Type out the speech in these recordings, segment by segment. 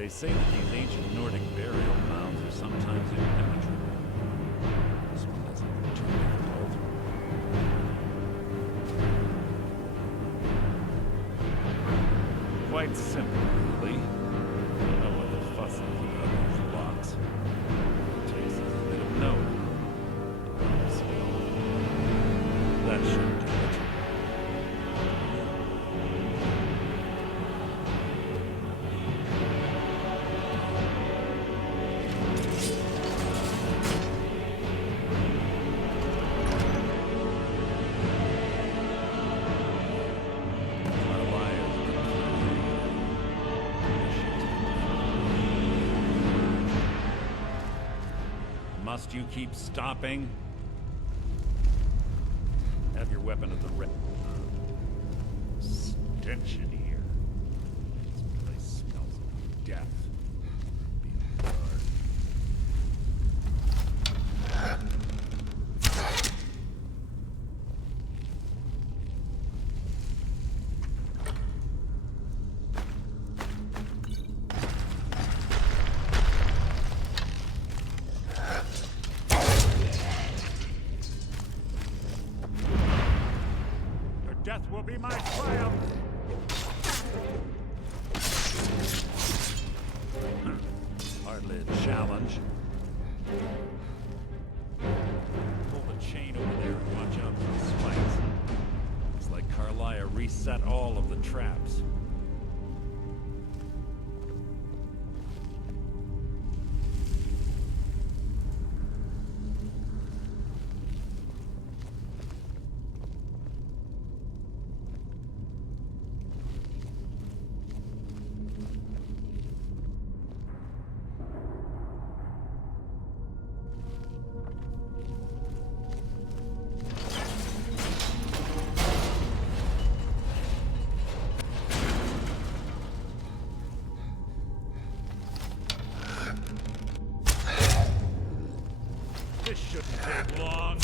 They say that these ancient Nordic burial mounds are sometimes impenetrable. This one doesn't look too difficult. Quite simple, really. I don't know what the fuss is about these blocks. It takes a bit of knowing. That should do it. Must you keep stopping? Have your weapon at the ready. Stench in here. This place smells of death. Be on guard. Death will be my triumph! Hardly a challenge. Pull the chain over there and watch out for the spikes. Looks like Carlia reset all of the traps. This shouldn't take long.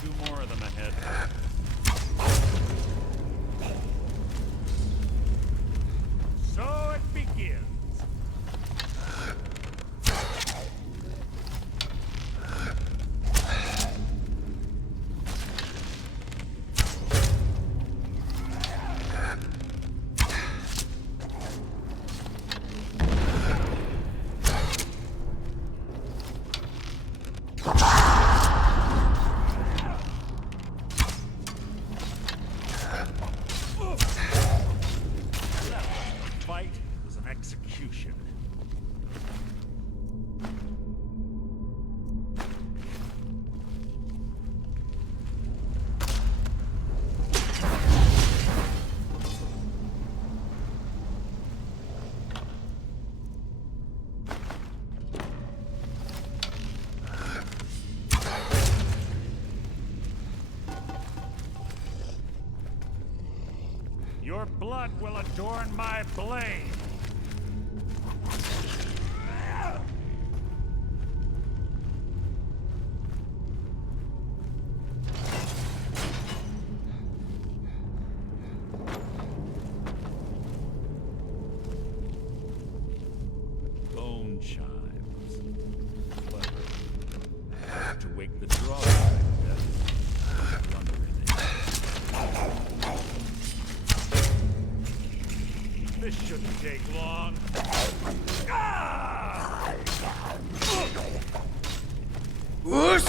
Two more of them ahead. So it begins. Execution. Your blood will adorn my blade. This shouldn't take long. Ah! Whoosh!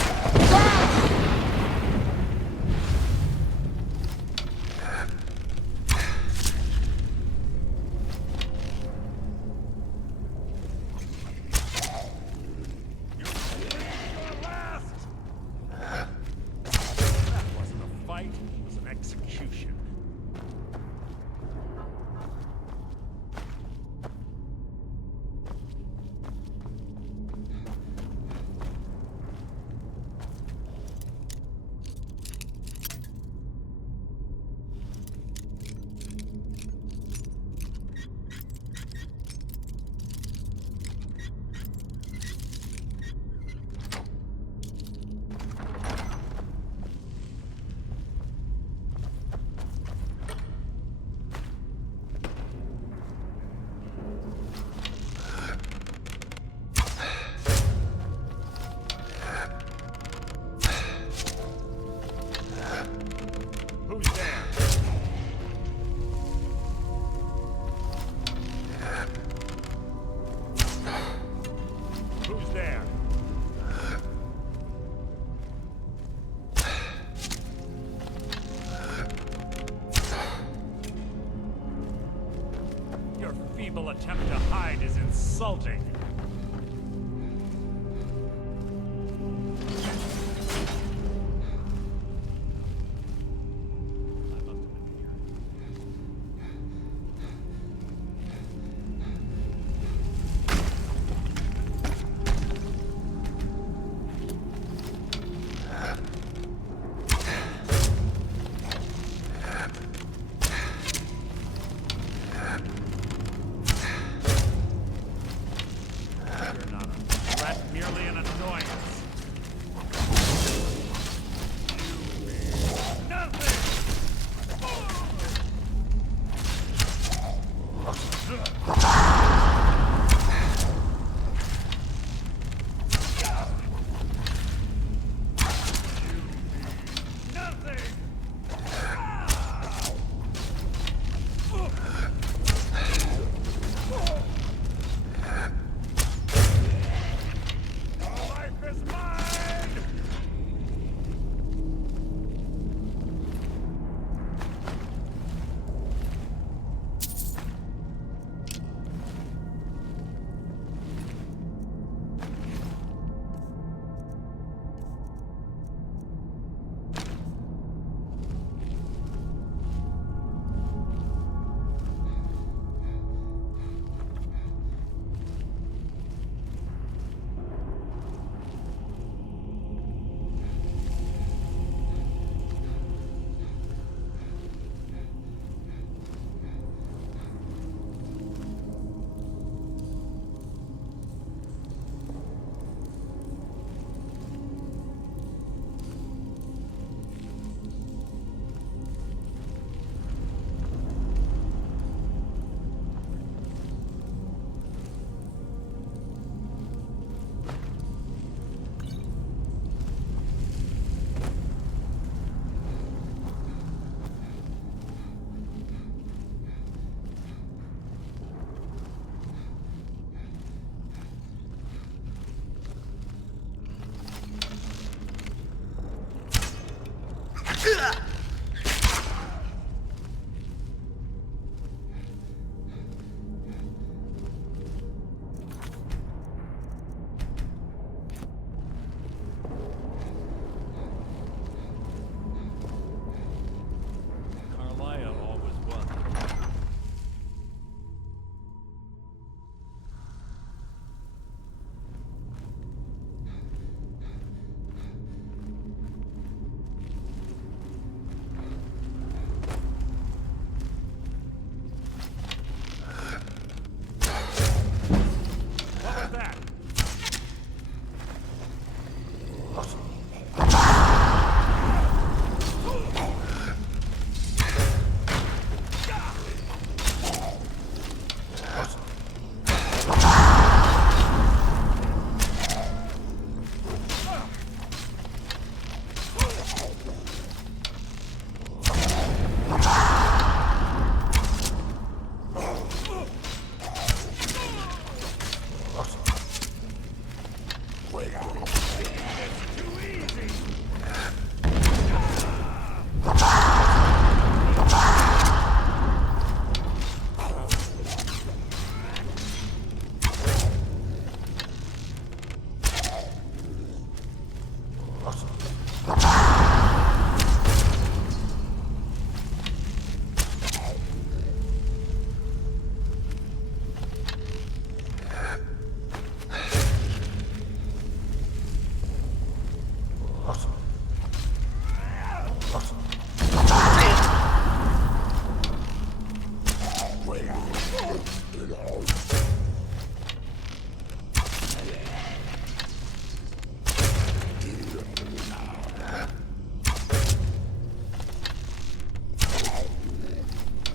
That wasn't a fight, it was an execution. Who's there? Who's there? Your feeble attempt to hide is insulting. I must have been here.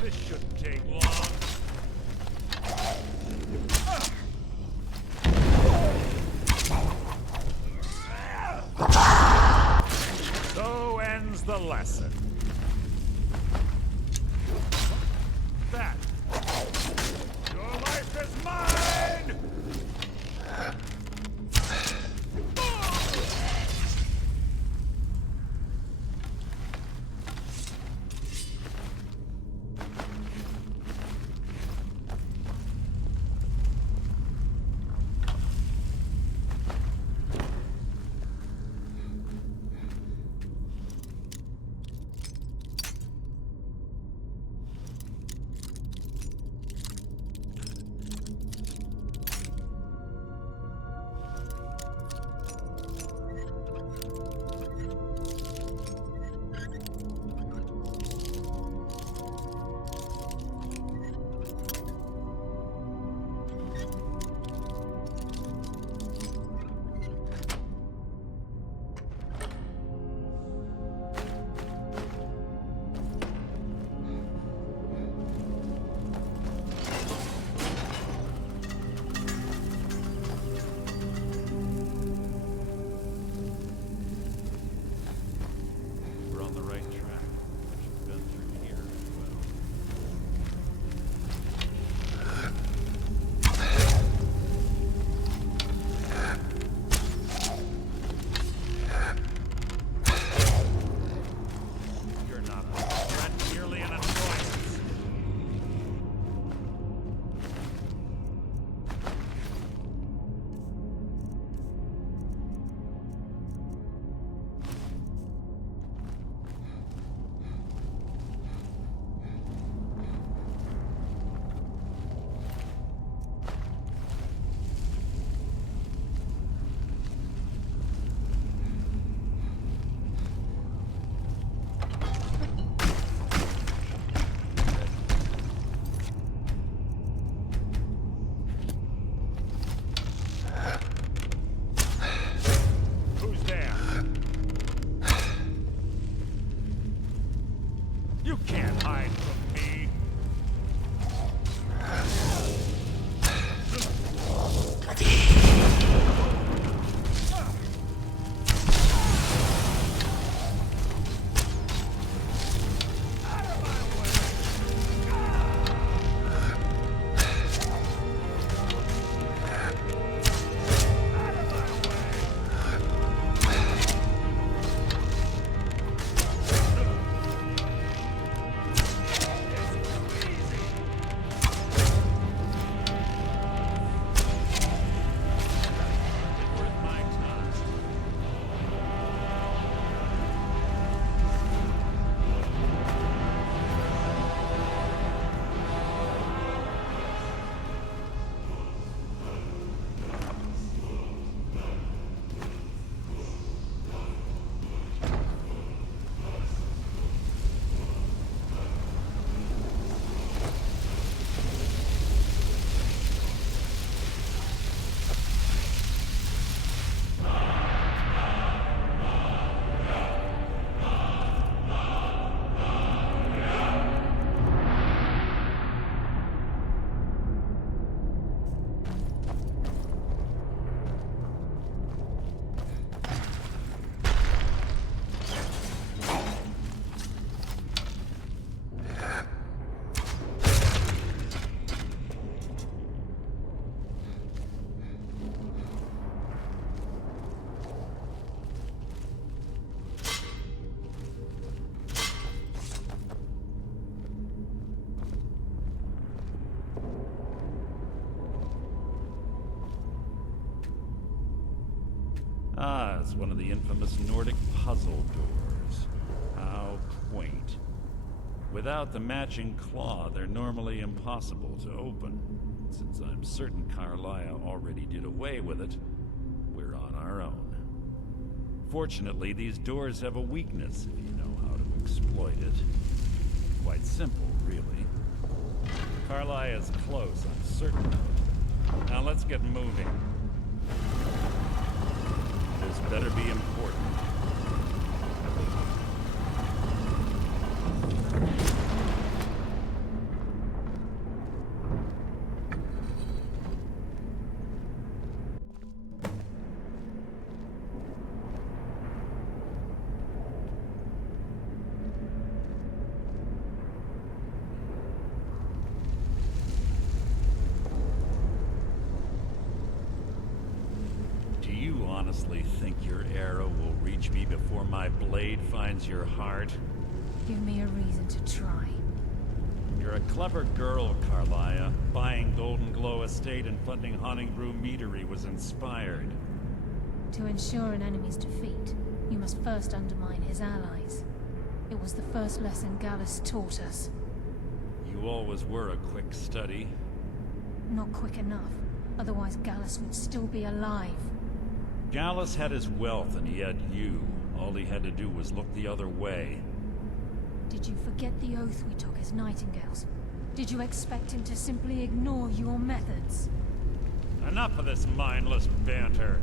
This shouldn't take long. So ends the lesson. That. Your life is mine! We're on the right track. I should have been through here as well. You're not a threat, merely an annoyance. Who's there? You can't hide from me. Out of my way! Out of my way! Worth my time. Ah, it's one of the infamous Nordic puzzle doors. How quaint. Without the matching claw, they're normally impossible to open. Since I'm certain Carlisle already did away with it, we're on our own. Fortunately, these doors have a weakness if you know how to exploit it. Quite simple, really. Carly is close, I'm certain of it. Now let's get moving. This better be important. Honestly think your arrow will reach me before my blade finds your heart? Give me a reason to try. You're a clever girl, Carlia. Buying Golden Glow Estate and funding Haunting Brew Meadery was inspired. To ensure an enemy's defeat, you must first undermine his allies. It was the first lesson Gallus taught us. You always were a quick study. Not quick enough, otherwise Gallus would still be alive. Gallus had his wealth and he had you. All he had to do was look the other way. Did you forget the oath we took as Nightingales? Did you expect him to simply ignore your methods? Enough of this mindless banter.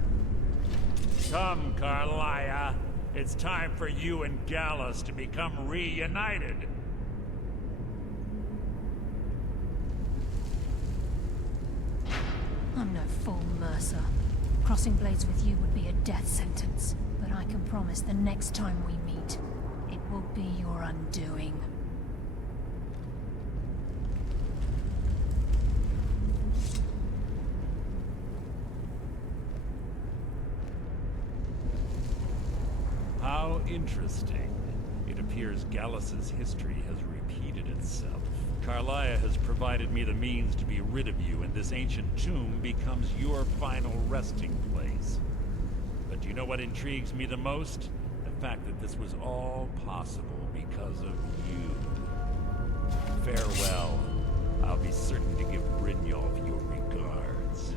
Come, Carlia. It's time for you and Gallus to become reunited. I'm no fool, Mercer. Crossing blades with you would be a death sentence, but I can promise the next time we meet, it will be your undoing. How interesting. It appears Gallus's history has repeated itself. Carlia has provided me the means to be rid of you, and this ancient tomb becomes your final resting place. But do you know what intrigues me the most? The fact that this was all possible because of you. Farewell. I'll be certain to give Brynjolf your regards.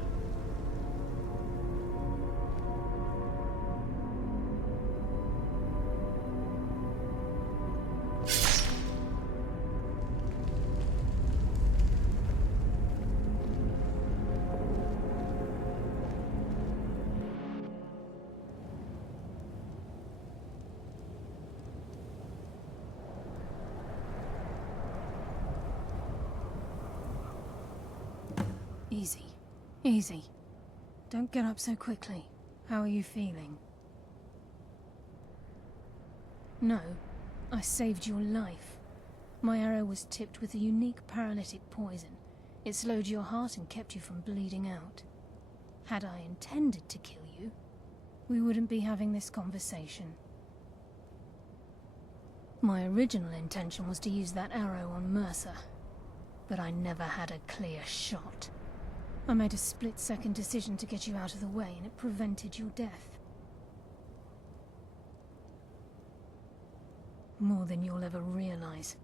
Easy. Easy. Don't get up so quickly. How are you feeling? No, I saved your life. My arrow was tipped with a unique paralytic poison. It slowed your heart and kept you from bleeding out. Had I intended to kill you, we wouldn't be having this conversation. My original intention was to use that arrow on Mercer, but I never had a clear shot. I made a split-second decision to get you out of the way, and it prevented your death. More than you'll ever realize.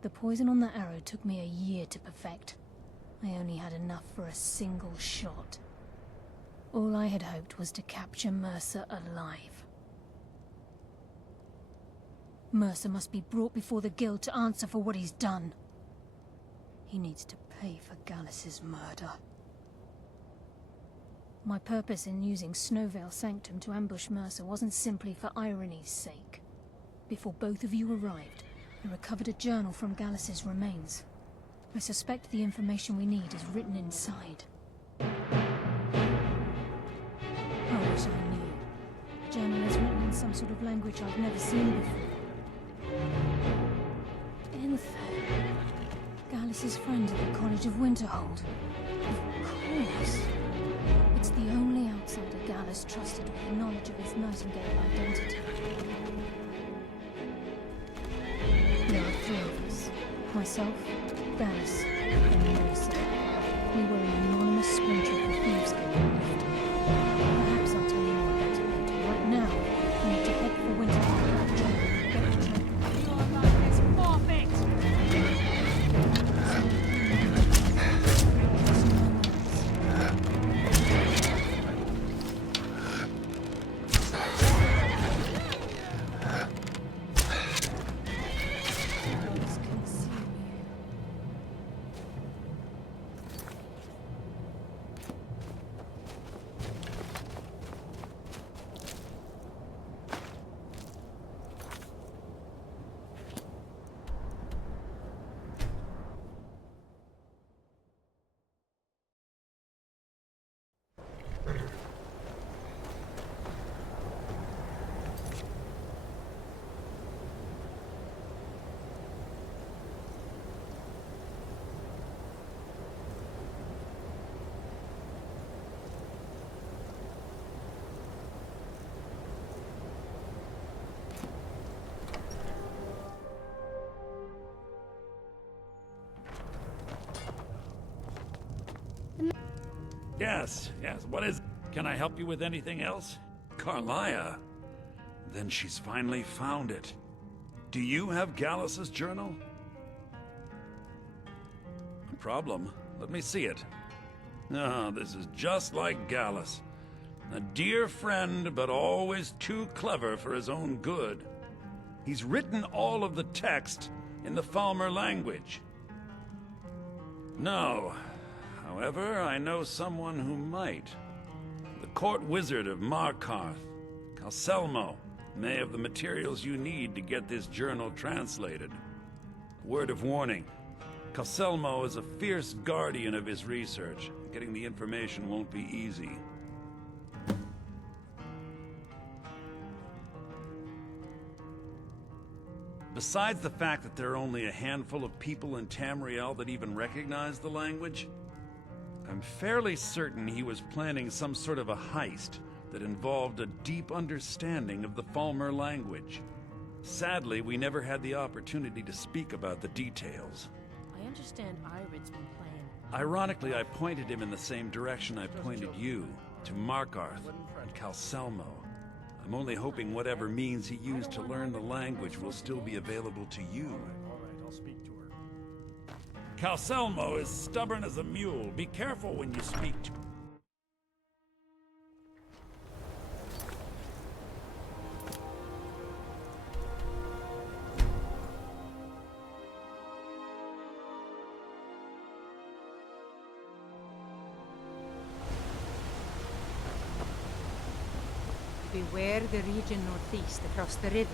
The poison on that arrow took me a year to perfect. I only had enough for a single shot. All I had hoped was to capture Mercer alive. Mercer must be brought before the Guild to answer for what he's done. He needs to pay for Gallus's murder. My purpose in using Snowveil Sanctum to ambush Mercer wasn't simply for irony's sake. Before both of you arrived, I recovered a journal from Gallus's remains. I suspect the information we need is written inside. I wish I knew. The journal is written in some sort of language I've never seen before. Inther. Gallus's friend at the College of Winterhold. Of course. It's the only outsider Gallus trusted with the knowledge of his Nightingale identity. There are three of us. Myself, Gallus, and Mercer. We were an anonymous splinter of the Thieves Guild left. Perhaps I'll tell you more about it later. Right now, we need to head for Winterhold. Get the train. Your life is forfeit! Yes, yes. What is... Can I help you with anything else? Carlia? Then she's finally found it. Do you have Gallus's journal? A problem? Let me see it. Ah, this is just like Gallus. A dear friend, but always too clever for his own good. He's written all of the text in the Falmer language. No. However, I know someone who might. The court wizard of Markarth, Calselmo, may have the materials you need to get this journal translated. A word of warning. Calselmo is a fierce guardian of his research. Getting the information won't be easy. Besides the fact that there are only a handful of people in Tamriel that even recognize the language, I'm fairly certain he was planning some sort of a heist that involved a deep understanding of the Falmer language. Sadly, we never had the opportunity to speak about the details. I understand Irid's been playing. Ironically, I pointed him in the same direction I pointed you, to Markarth and Calselmo. I'm only hoping whatever means he used to learn the language will still be available to you. All right, I'll speak to her. Calselmo is stubborn as a mule. Be careful when you speak to him. Beware the region northeast across the river.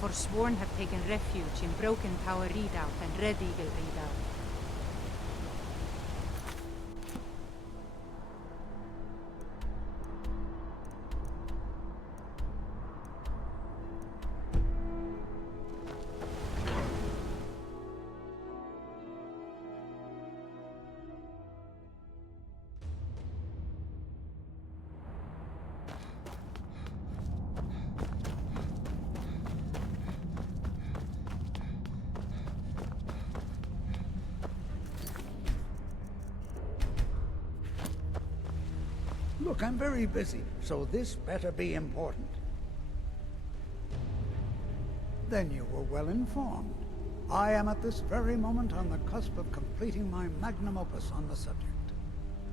Forsworn have taken refuge in Broken Tower Redoubt and Red Eagle Redoubt. Look, I'm very busy, so this better be important. Then you were well informed. I am at this very moment on the cusp of completing my magnum opus on the subject.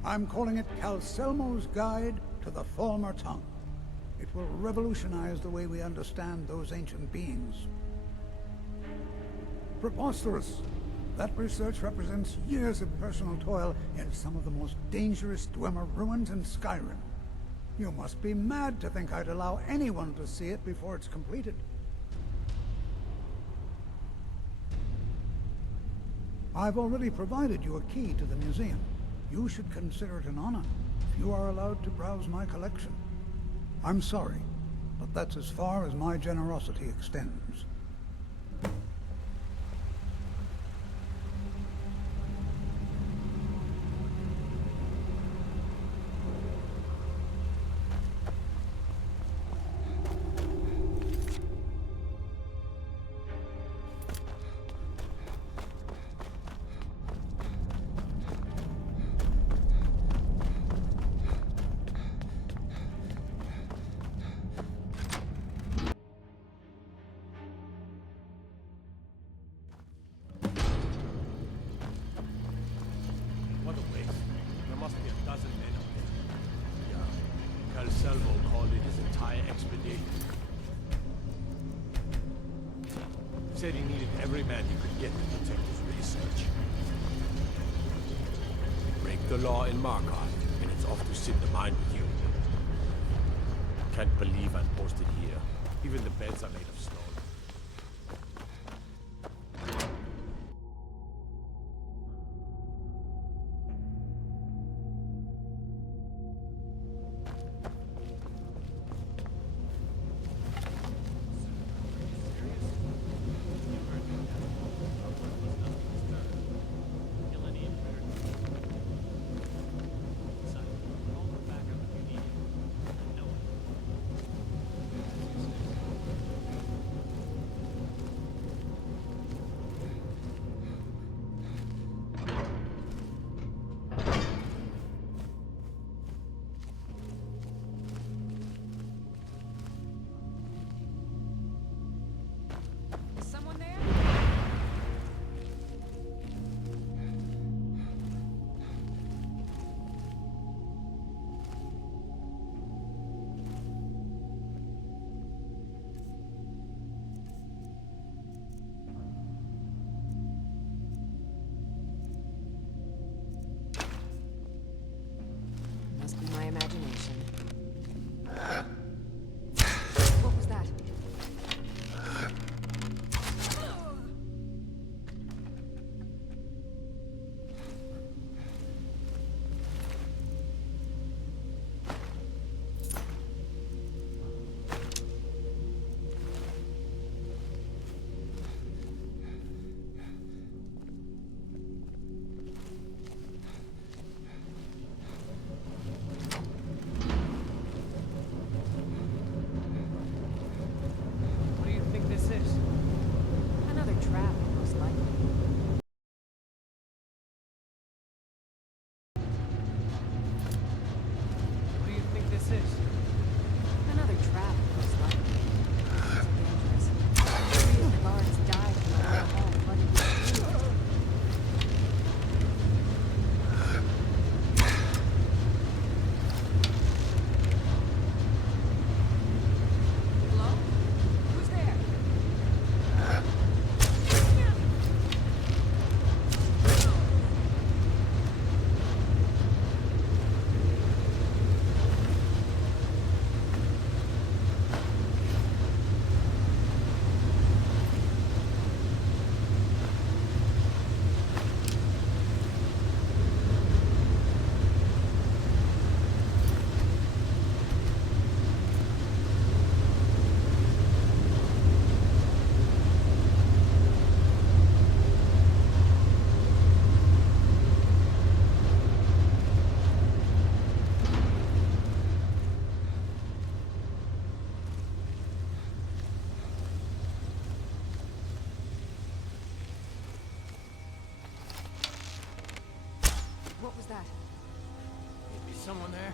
I'm calling it Calselmo's Guide to the Falmer Tongue. It will revolutionize the way we understand those ancient beings. Preposterous! That research represents years of personal toil in some of the most dangerous Dwemer ruins in Skyrim. You must be mad to think I'd allow anyone to see it before it's completed. I've already provided you a key to the museum. You should consider it an honor if you are allowed to browse my collection. I'm sorry, but that's as far as my generosity extends. What a waste. There must be a dozen men up there. Yeah. Calselmo called it his entire expedition. Said he needed every man he could get to protect his research. Break the law in Markarth, and it's off to sit the mine with you. Can't believe I'm posted here. Even the beds are made of stone. that? Maybe someone there?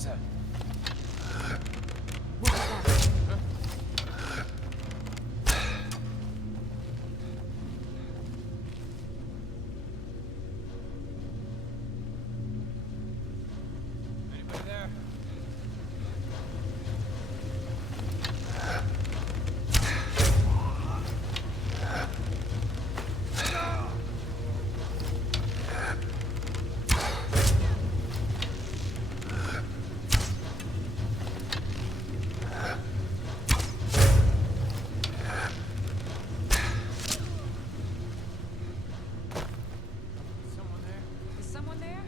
What's that? What was that? Anybody there? Someone there? Is someone there?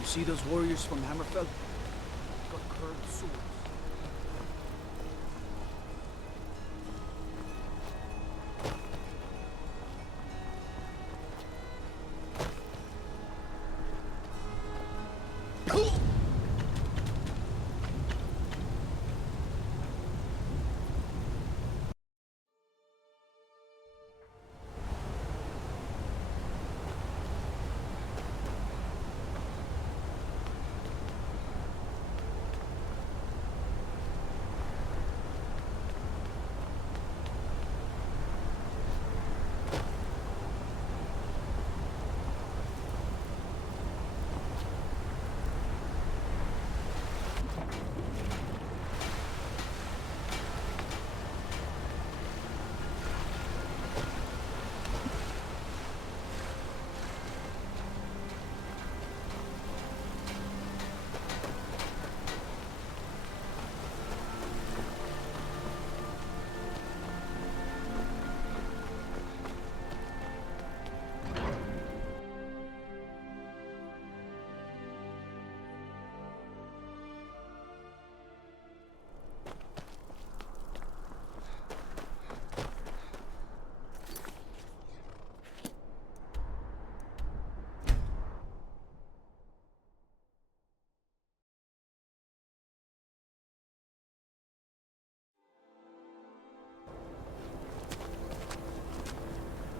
You see those warriors from Hammerfell? Got curved swords.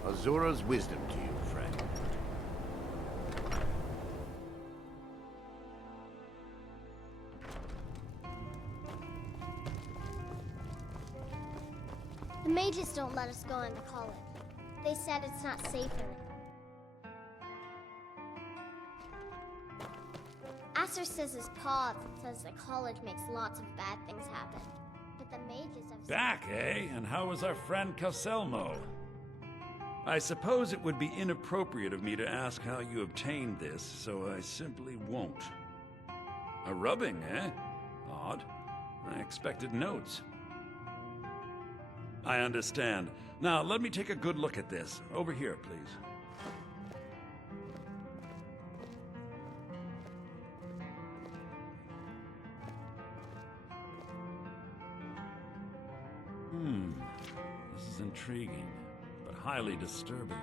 Azura's wisdom to you, friend. The mages don't let us go into college. They said it's not safe in it. Acer says his paw says the college makes lots of bad things happen. But the mages have... Back, eh? And how is our friend Caselmo? I suppose it would be inappropriate of me to ask how you obtained this, so I simply won't. A rubbing, eh? Odd. I expected notes. I understand. Now, let me take a good look at this. Over here, please. This is intriguing, but highly disturbing.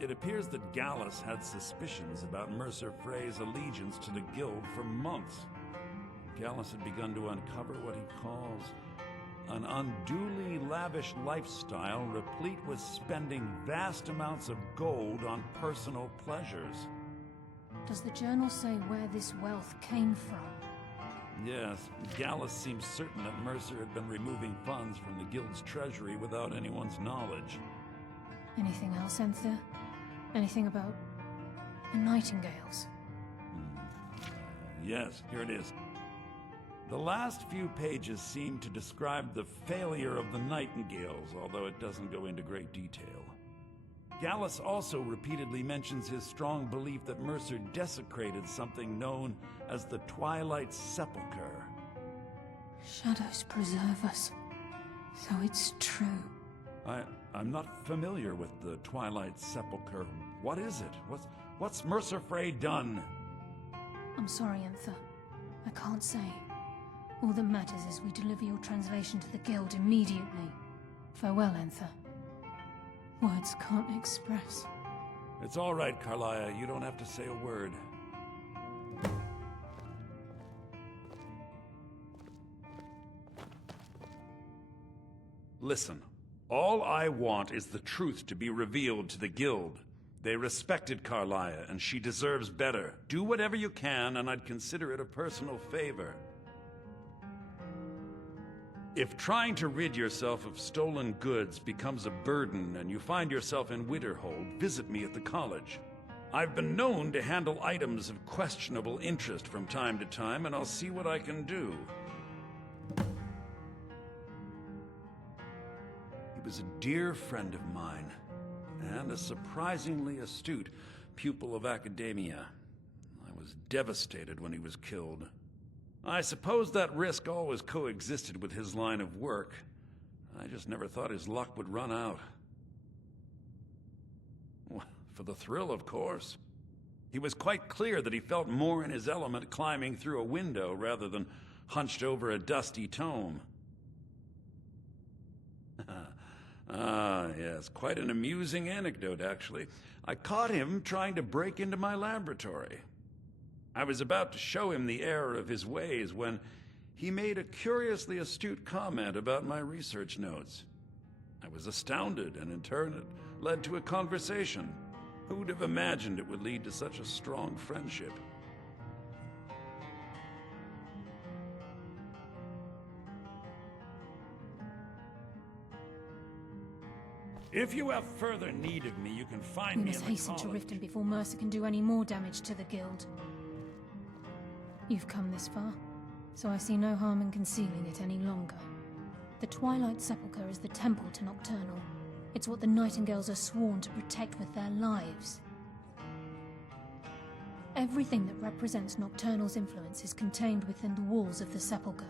It appears that Gallus had suspicions about Mercer Frey's allegiance to the Guild for months. Gallus had begun to uncover what he calls an unduly lavish lifestyle replete with spending vast amounts of gold on personal pleasures. Does the journal say where this wealth came from? Yes, Gallus seems certain that Mercer had been removing funds from the guild's treasury without anyone's knowledge. Anything else, Enther? Anything about the Nightingales? Yes, here it is. The last few pages seem to describe the failure of the Nightingales, although it doesn't go into great detail. Gallus also repeatedly mentions his strong belief that Mercer desecrated something known as the Twilight Sepulchre. Shadows preserve us. So it's true. I'm not familiar with the Twilight Sepulchre. What is it? What's Mercer Frey done? I'm sorry, Enther. I can't say. All that matters is we deliver your translation to the guild immediately. Farewell, Enther. Words can't express. It's all right, Carlia. You don't have to say a word. Listen, all I want is the truth to be revealed to the guild. They respected Carlia, and she deserves better. Do whatever you can, and I'd consider it a personal favor. If trying to rid yourself of stolen goods becomes a burden and you find yourself in Winterhold, visit me at the college. I've been known to handle items of questionable interest from time to time, and I'll see what I can do. He was a dear friend of mine, and a surprisingly astute pupil of academia. I was devastated when he was killed. I suppose that risk always coexisted with his line of work. I just never thought his luck would run out. Well, for the thrill, of course. He was quite clear that he felt more in his element climbing through a window rather than hunched over a dusty tome. Yes, quite an amusing anecdote, actually. I caught him trying to break into my laboratory. I was about to show him the error of his ways when he made a curiously astute comment about my research notes. I was astounded, and in turn it led to a conversation. Who'd have imagined it would lead to such a strong friendship? If you have further need of me, you can find We me must in the hasten to college. Riften before Mercer can do any more damage to the guild. You've come this far, so I see no harm in concealing it any longer. The Twilight Sepulchre is the temple to Nocturnal. It's what the Nightingales are sworn to protect with their lives. Everything that represents Nocturnal's influence is contained within the walls of the Sepulchre.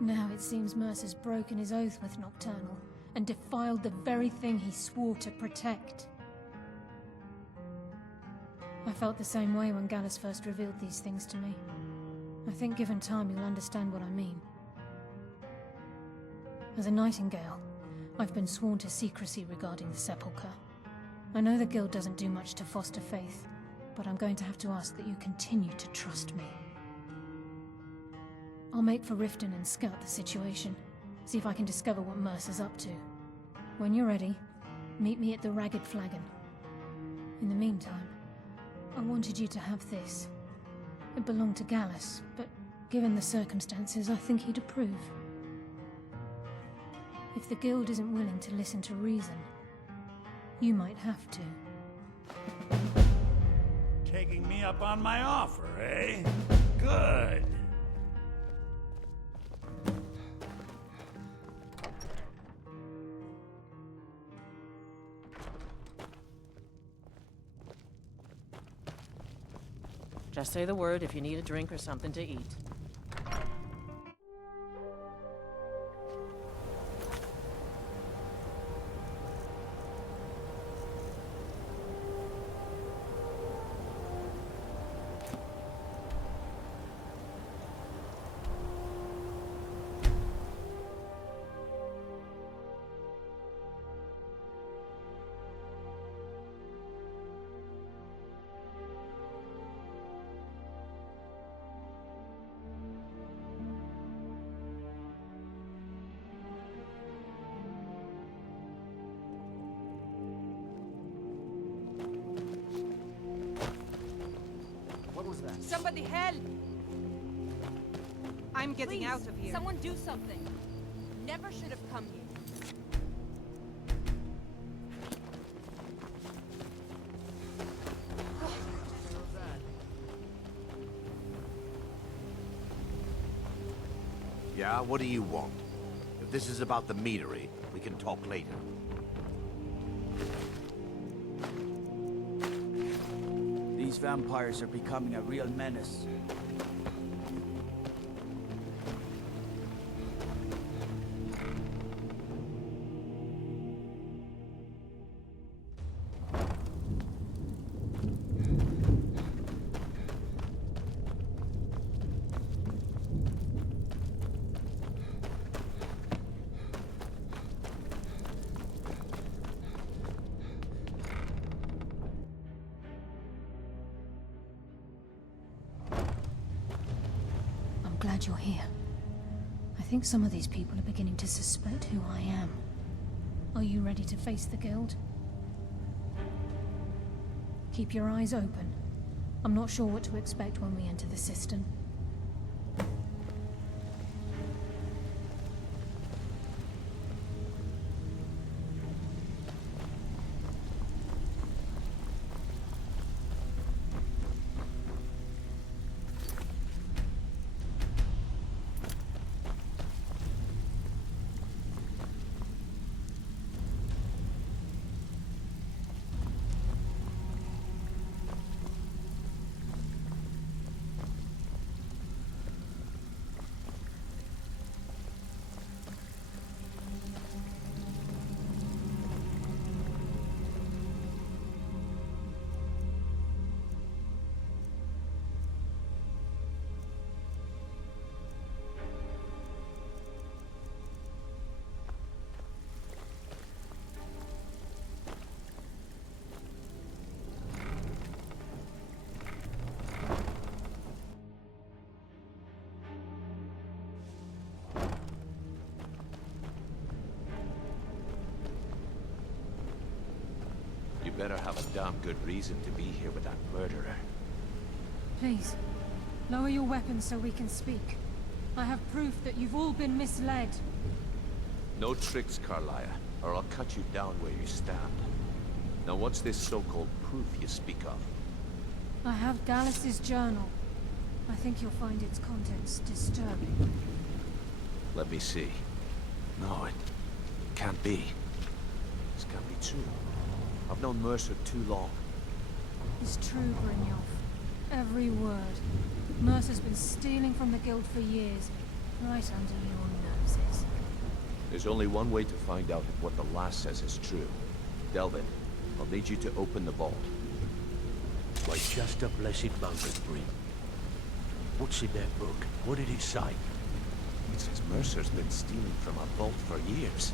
Now it seems Mercer's broken his oath with Nocturnal and defiled the very thing he swore to protect. I felt the same way when Gallus first revealed these things to me. I think given time you'll understand what I mean. As a Nightingale, I've been sworn to secrecy regarding the Sepulchre. I know the Guild doesn't do much to foster faith, but I'm going to have to ask that you continue to trust me. I'll make for Riften and scout the situation, see if I can discover what Mercer's up to. When you're ready, meet me at the Ragged Flagon. In the meantime, I wanted you to have this. It belonged to Gallus, but given the circumstances, I think he'd approve. If the Guild isn't willing to listen to reason, you might have to. Taking me up on my offer, eh? Good. Just say the word if you need a drink or something to eat. Somebody help! I'm getting out of here. Someone do something. Never should have come here. Yeah, what do you want? If this is about the meadery, we can talk later. These vampires are becoming a real menace. Glad you're here. I think some of these people are beginning to suspect who I am. Are you ready to face the guild? Keep your eyes open. I'm not sure what to expect when we enter the cistern. You better have a damn good reason to be here with that murderer. Please, lower your weapons so we can speak. I have proof that you've all been misled. No tricks, Carlia, or I'll cut you down where you stand. Now what's this so-called proof you speak of? I have Dallas's journal. I think you'll find its contents disturbing. Let me see. No, it can't be. This can't be true. I've known Mercer too long. It's true, Brynjolf. Every word. Mercer's been stealing from the guild for years, right under your noses. There's only one way to find out if what the lass says is true. Delvin, I'll need you to open the vault. Wait just a blessed moment, Bryn. What's in that book? What did it say? It says Mercer's been stealing from our vault for years.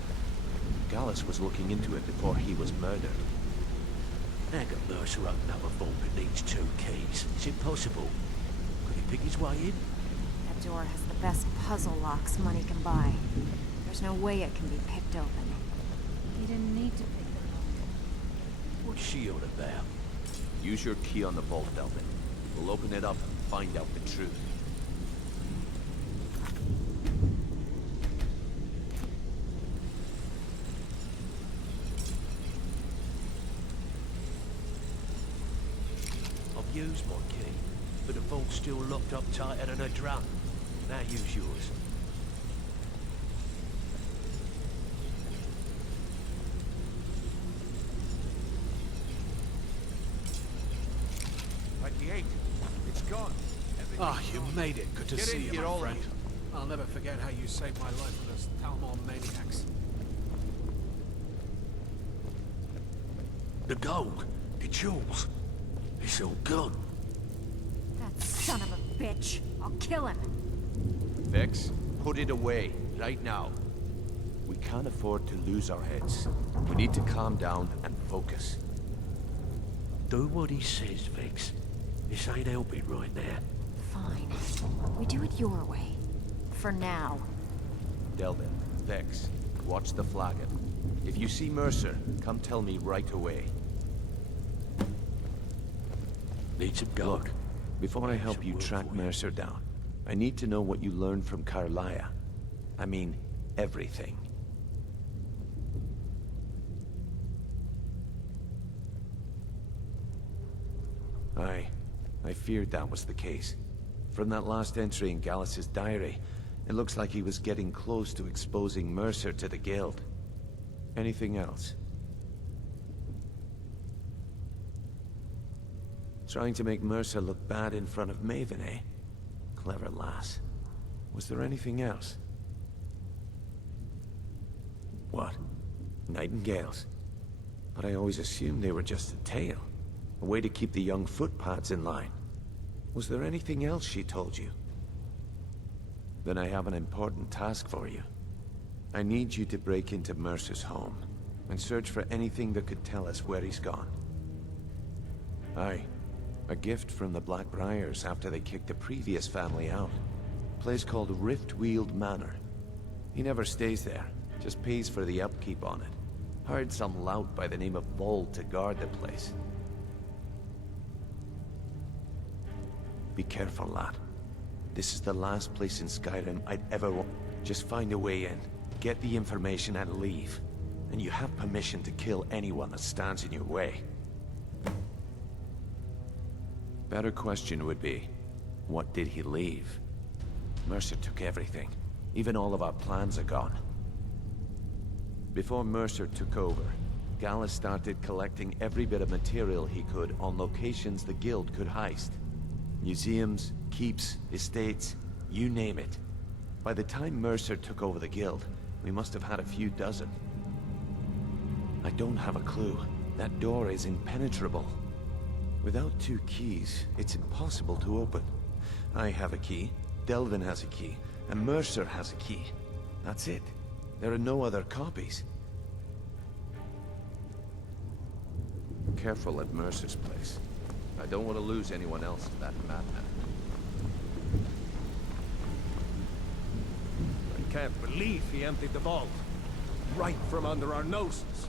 Gallus was looking into it before he was murdered. How can Mercer open up a vault that needs 2 keys? It's impossible. Could he pick his way in? That door has the best puzzle locks money can buy. There's no way it can be picked open. He didn't need to pick the lock. What's she on about? Use your key on the vault, Delvin. We'll open it up and find out the truth. I've used my key, but the vault's still locked up tighter than a drum. Now use yours. It's gone. Ah, you made it. Good to see you, You're my all friend. right. I'll never forget how you saved my life from those Talmor maniacs. The gold, the jewels, it's all gone. That son of a bitch! I'll kill him! Vex, put it away, right now. We can't afford to lose our heads. We need to calm down and focus. Do what he says, Vex. This ain't helping right now. Fine. We do it your way. For now. Delvin, Vex, watch the flagon. If you see Mercer, come tell me right away. Need some gold. Before I help you track Mercer down, I need to know what you learned from Carlia. I mean, everything. I feared that was the case. From that last entry in Gallus's diary, it looks like he was getting close to exposing Mercer to the Guild. Anything else? Trying to make Mercer look bad in front of Maven, eh? Clever lass. Was there anything else? What? Nightingales? But I always assumed they were just a tale. A way to keep the young footpads in line. Was there anything else she told you? Then I have an important task for you. I need you to break into Mercer's home and search for anything that could tell us where he's gone. Aye. A gift from the Blackbriars after they kicked the previous family out. A place called Riftweald Manor. He never stays there, just pays for the upkeep on it. Hired some lout by the name of Vold to guard the place. Be careful, lad. This is the last place in Skyrim I'd ever want. Just find a way in, get the information and leave. And you have permission to kill anyone that stands in your way. Better question would be, what did he leave? Mercer took everything. Even all of our plans are gone. Before Mercer took over, Gallus started collecting every bit of material he could on locations the Guild could heist. Museums, keeps, estates, you name it. By the time Mercer took over the Guild, we must have had a few dozen. I don't have a clue. That door is impenetrable. Without 2 keys, it's impossible to open. I have a key, Delvin has a key, and Mercer has a key. That's it. There are no other copies. Careful at Mercer's place. I don't want to lose anyone else to that madman. I can't believe he emptied the vault. Right from under our noses.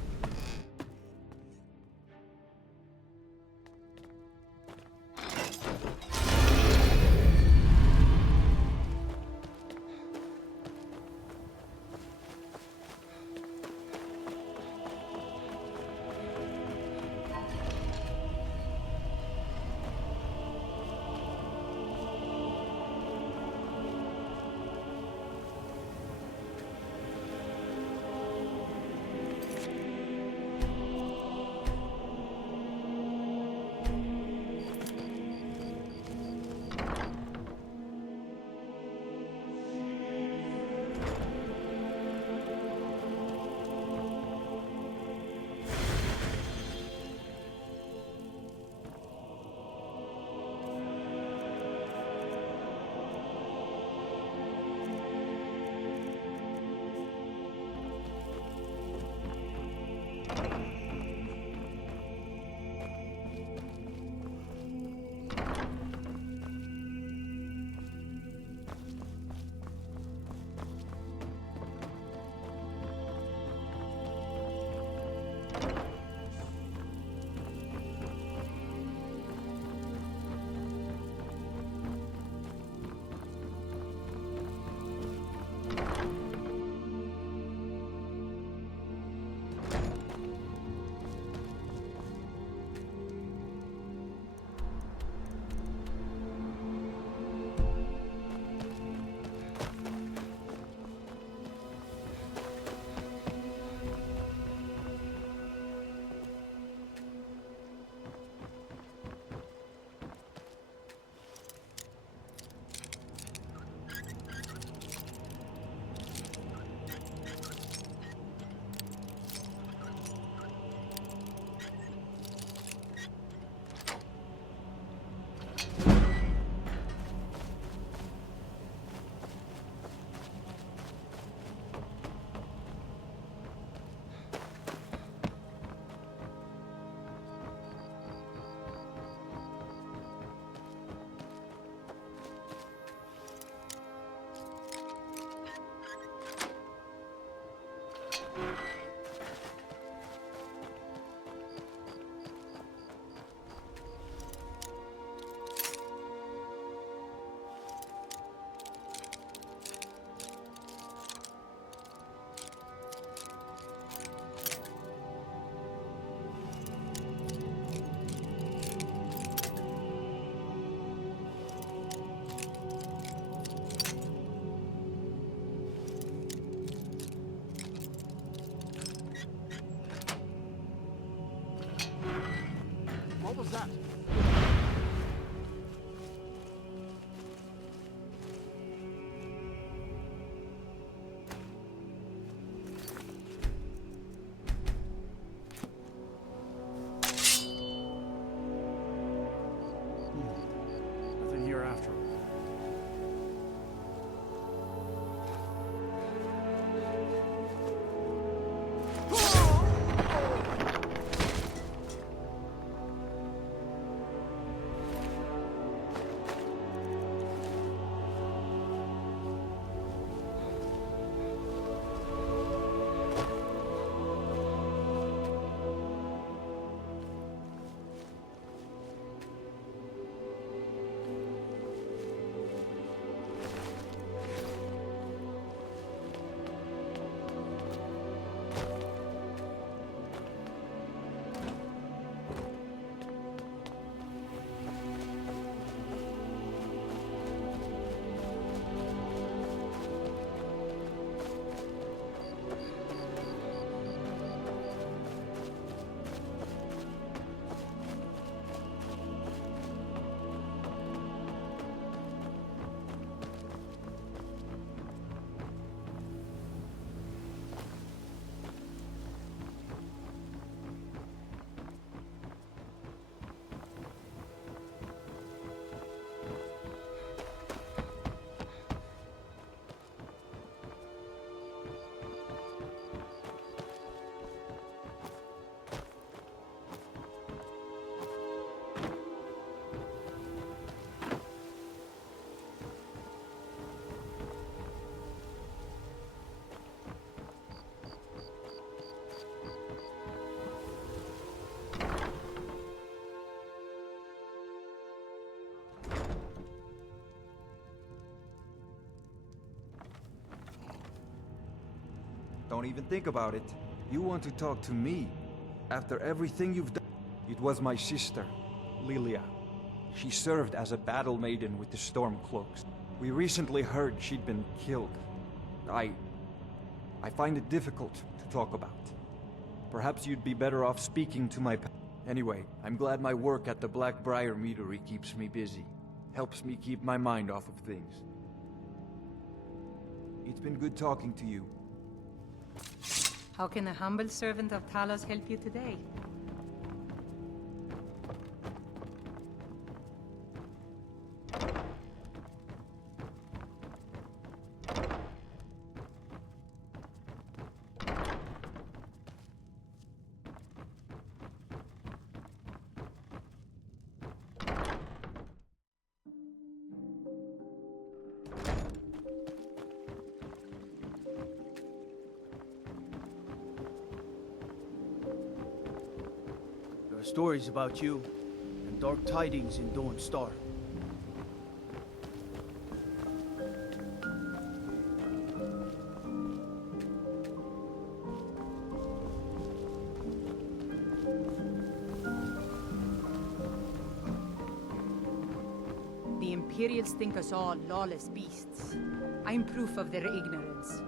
Don't even think about it. You want to talk to me? After everything you've done? It was my sister, Lilia. She served as a battle maiden with the Stormcloaks. We recently heard she'd been killed. I find it difficult to talk about. Perhaps you'd be better off speaking to my... Anyway, I'm glad my work at the Blackbriar Meadery keeps me busy. Helps me keep my mind off of things. It's been good talking to you. How can a humble servant of Talos help you today? There are stories about you, and dark tidings in Dawn Star. The Imperials think us all lawless beasts. I'm proof of their ignorance.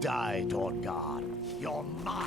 Die, Dawn God. You're mine.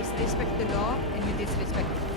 disrespect the law, and you disrespect me.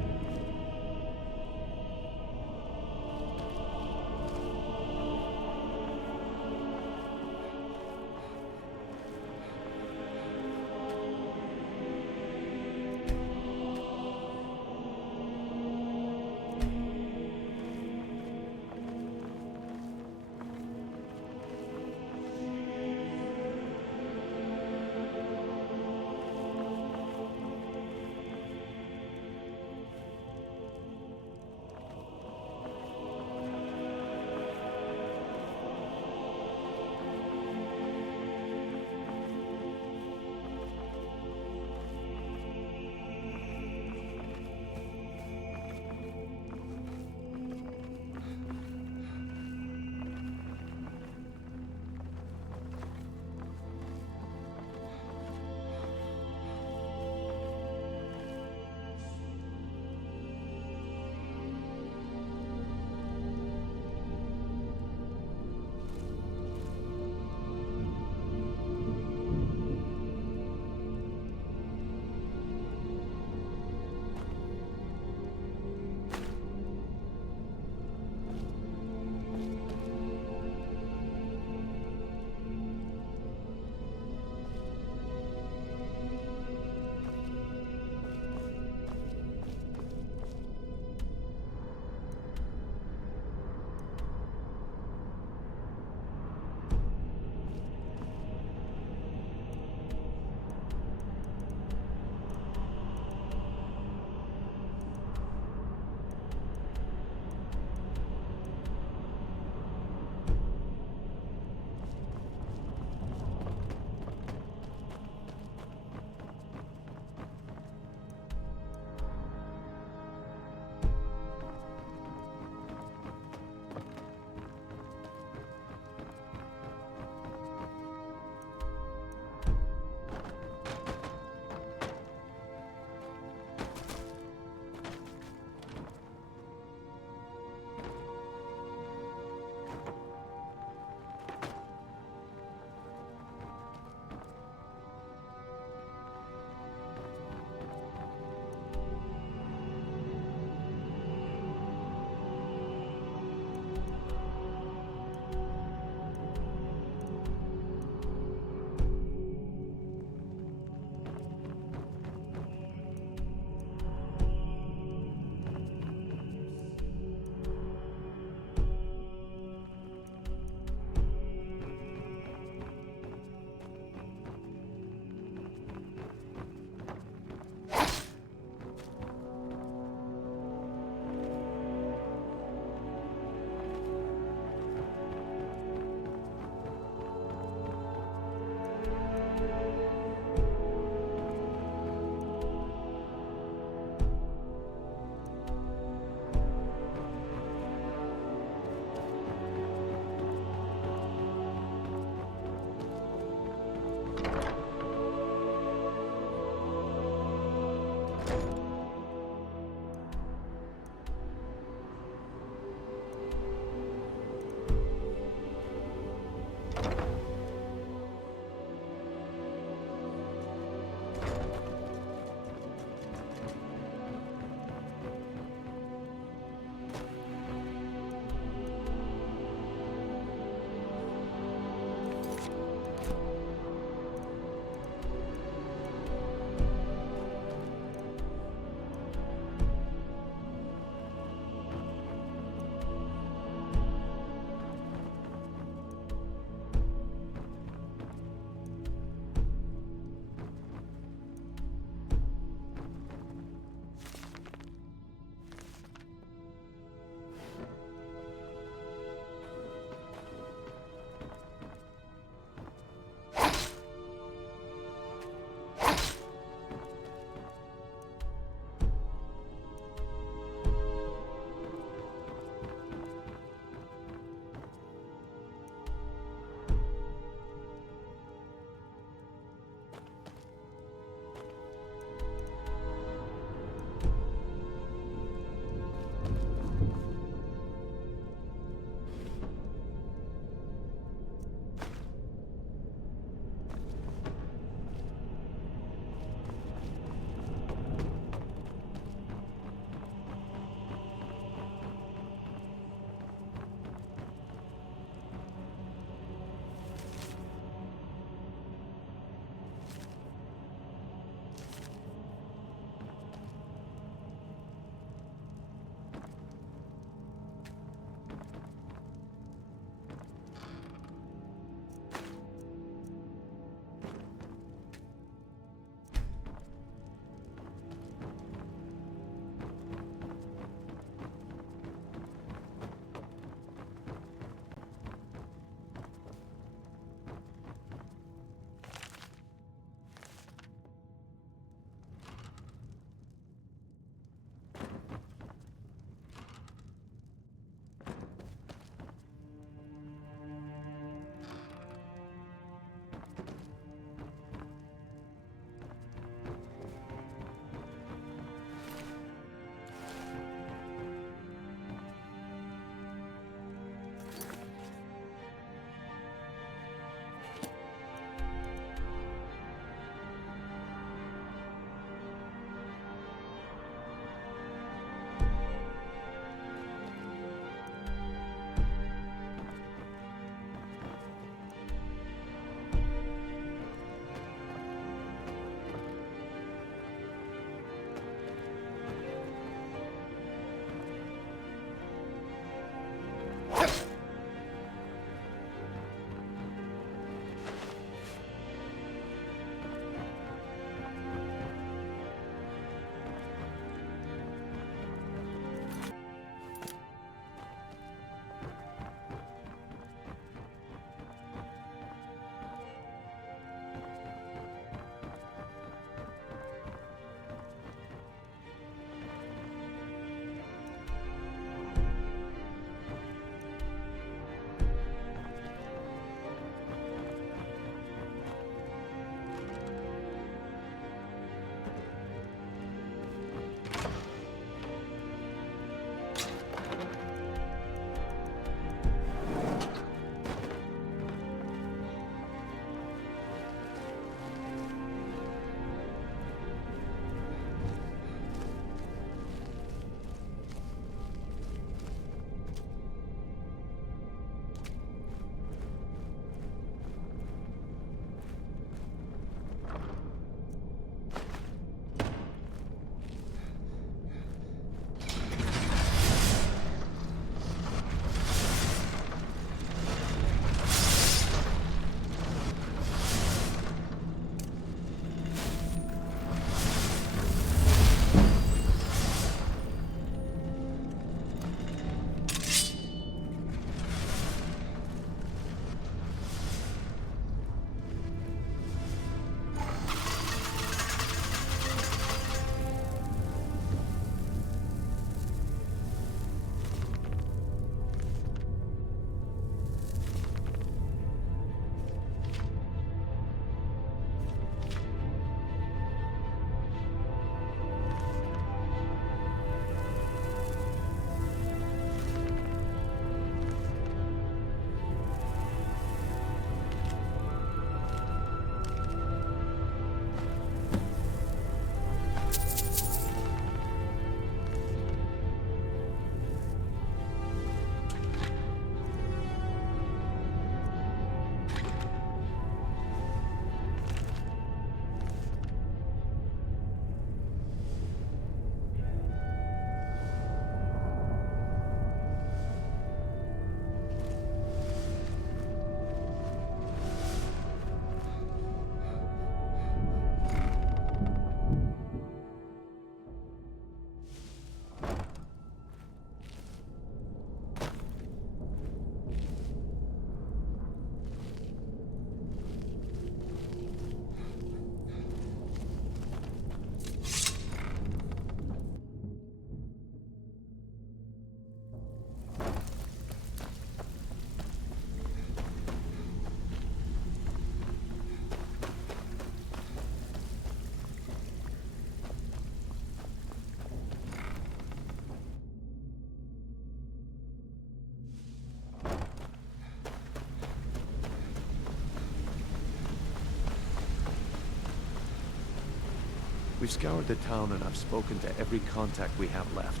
We've scoured the town and I've spoken to every contact we have left.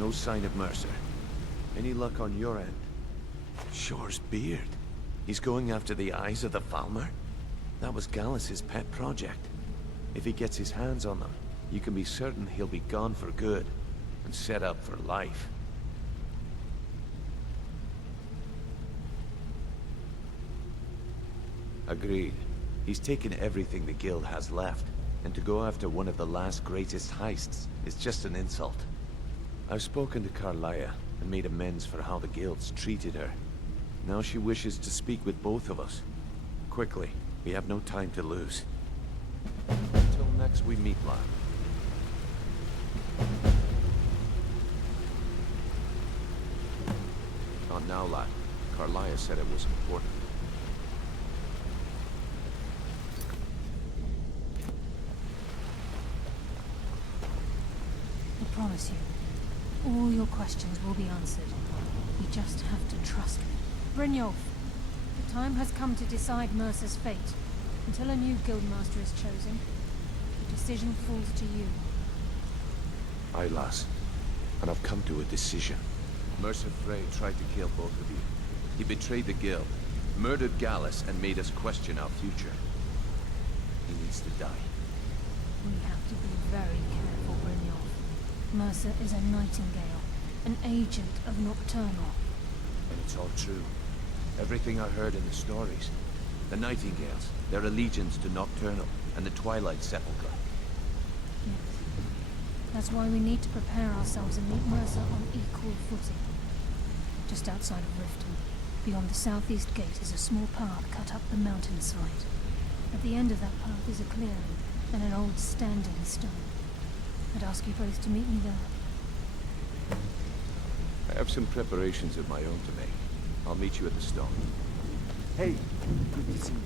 No sign of Mercer. Any luck on your end? Shore's beard. He's going after the eyes of the Falmer? That was Gallus's pet project. If he gets his hands on them, you can be certain he'll be gone for good and set up for life. Agreed. He's taken everything the guild has left, and to go after one of the last greatest heists is just an insult. I've spoken to Carlia and made amends for how the guilds treated her. Now she wishes to speak with both of us. Quickly, we have no time to lose. Until next we meet, lad. Not now, lad. Carlia said it was important. I promise you, all your questions will be answered. You just have to trust me. Brynjolf, the time has come to decide Mercer's fate. Until a new guildmaster is chosen, the decision falls to you. Aye, lass. And I've come to a decision. Mercer Frey tried to kill both of you. He betrayed the guild, murdered Gallus, and made us question our future. He needs to die. We have to be very careful, Brynjolf. Mercer is a nightingale, an agent of Nocturnal. And it's all true. Everything I heard in the stories. The Nightingales, their allegiance to Nocturnal, and the Twilight Sepulchre. Yes. That's why we need to prepare ourselves and meet Mercer on equal footing. Just outside of Riften, beyond the southeast gate, is a small path cut up the mountainside. At the end of that path is a clearing and an old standing stone. I'd ask you both to meet me there. I have some preparations of my own to make. I'll meet you at the stone. Hey, good to see you.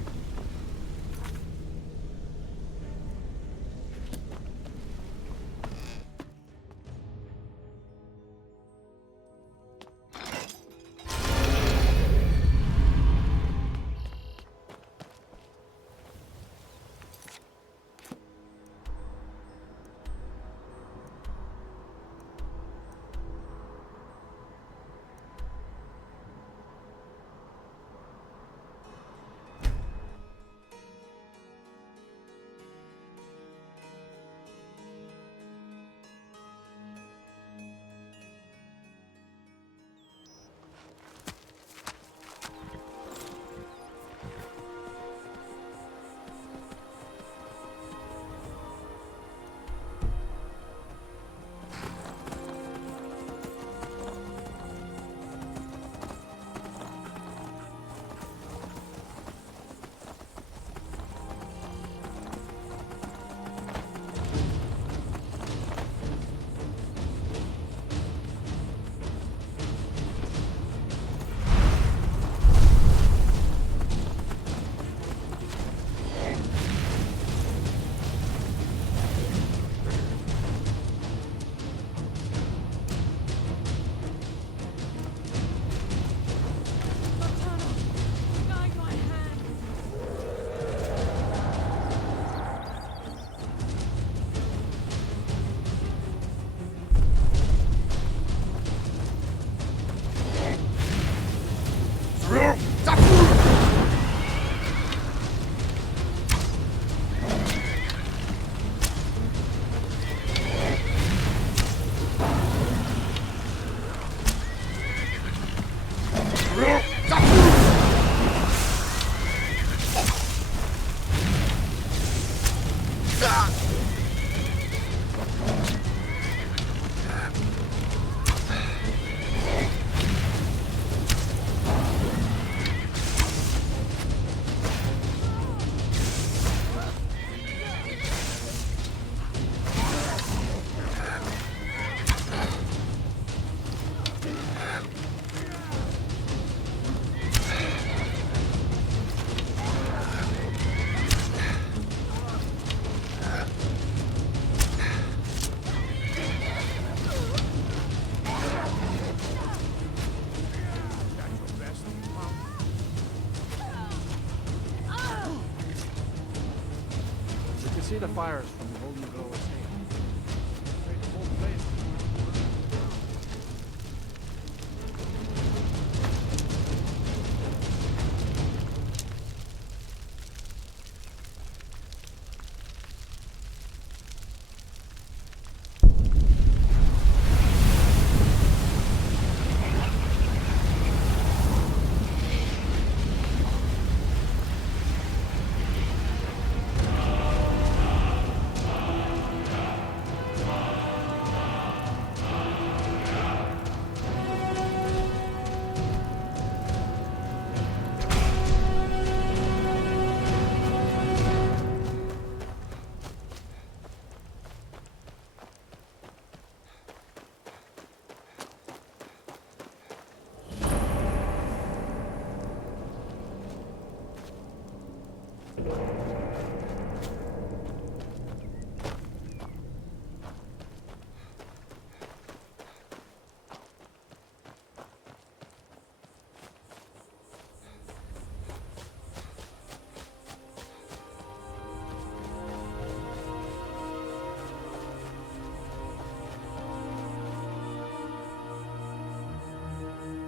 See the fires from the Golden Grove.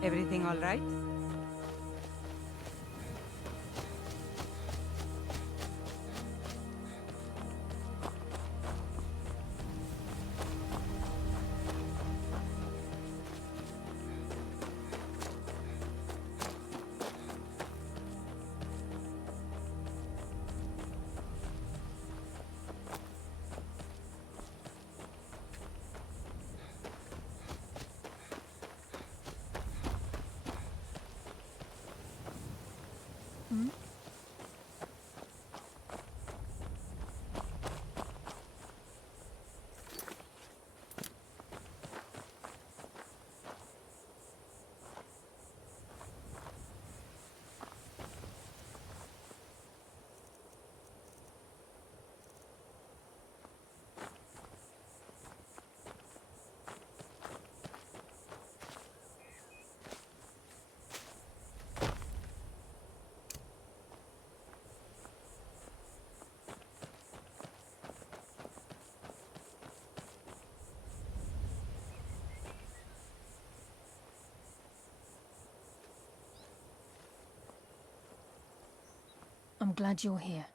Everything all right? I'm glad you're here.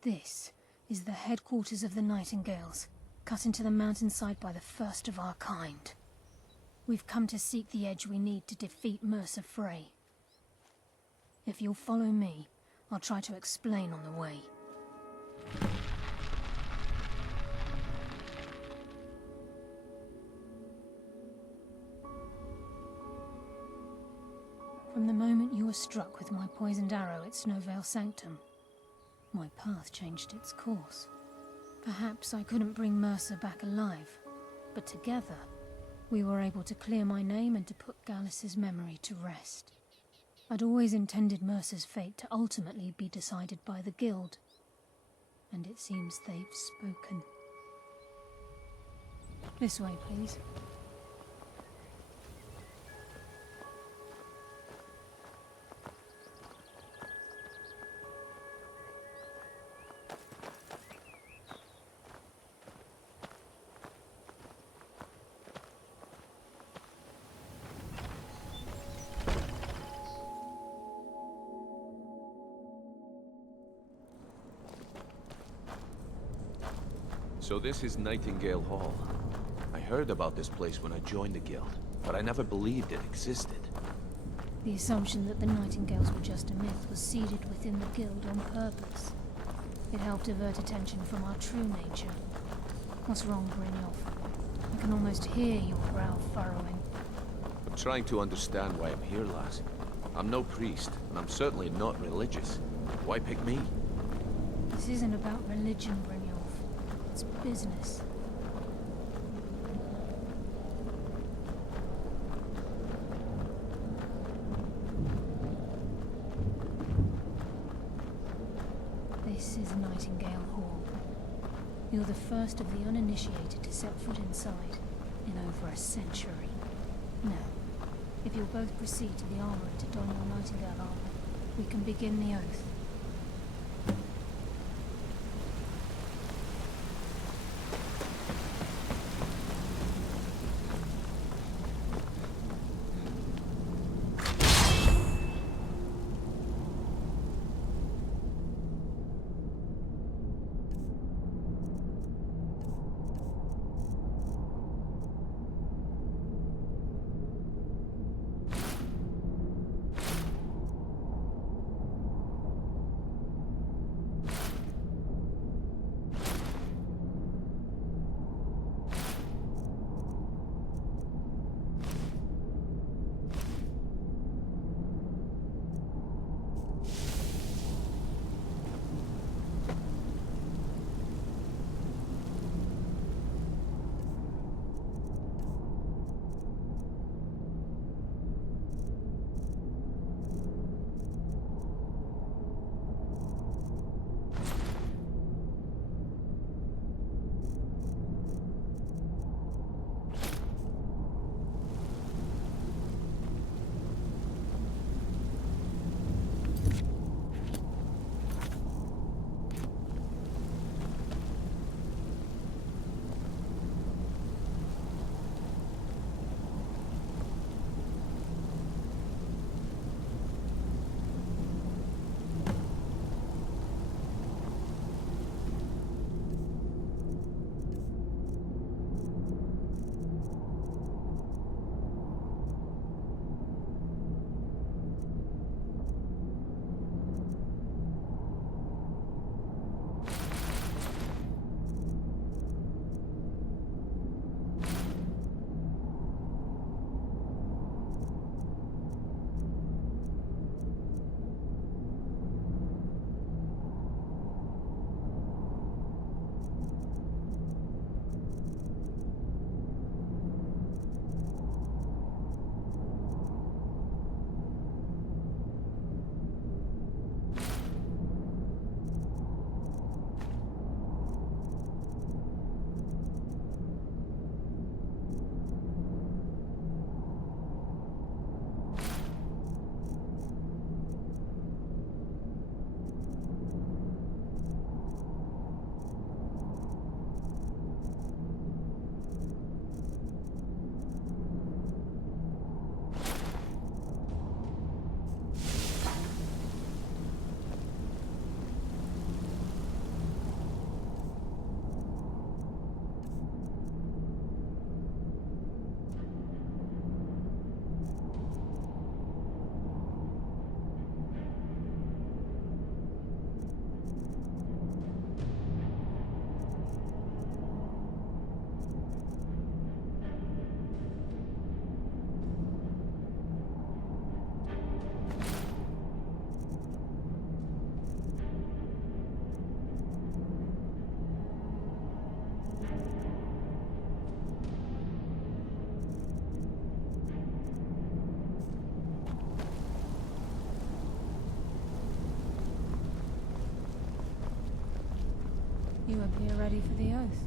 This is the headquarters of the Nightingales, cut into the mountainside by the first of our kind. We've come to seek the edge we need to defeat Mercer Frey. If you'll follow me, I'll try to explain on the way. From the moment you were struck with my poisoned arrow at Snowvale Sanctum, my path changed its course. Perhaps I couldn't bring Mercer back alive, but together, we were able to clear my name and to put Gallus's memory to rest. I'd always intended Mercer's fate to ultimately be decided by the Guild, and it seems they've spoken. This way, please. So this is Nightingale Hall. I heard about this place when I joined the Guild, but I never believed it existed. The assumption that the Nightingales were just a myth was seeded within the Guild on purpose. It helped divert attention from our true nature. What's wrong, Brynjolf? I can almost hear your brow furrowing. I'm trying to understand why I'm here, lass. I'm no priest, and I'm certainly not religious. Why pick me? This isn't about religion, Brynjolf. It's business. This is Nightingale Hall. You're the first of the uninitiated to set foot inside in over a century. Now, if you'll both proceed to the armory to don your Nightingale armor, we can begin the oath. You appear ready for the oath.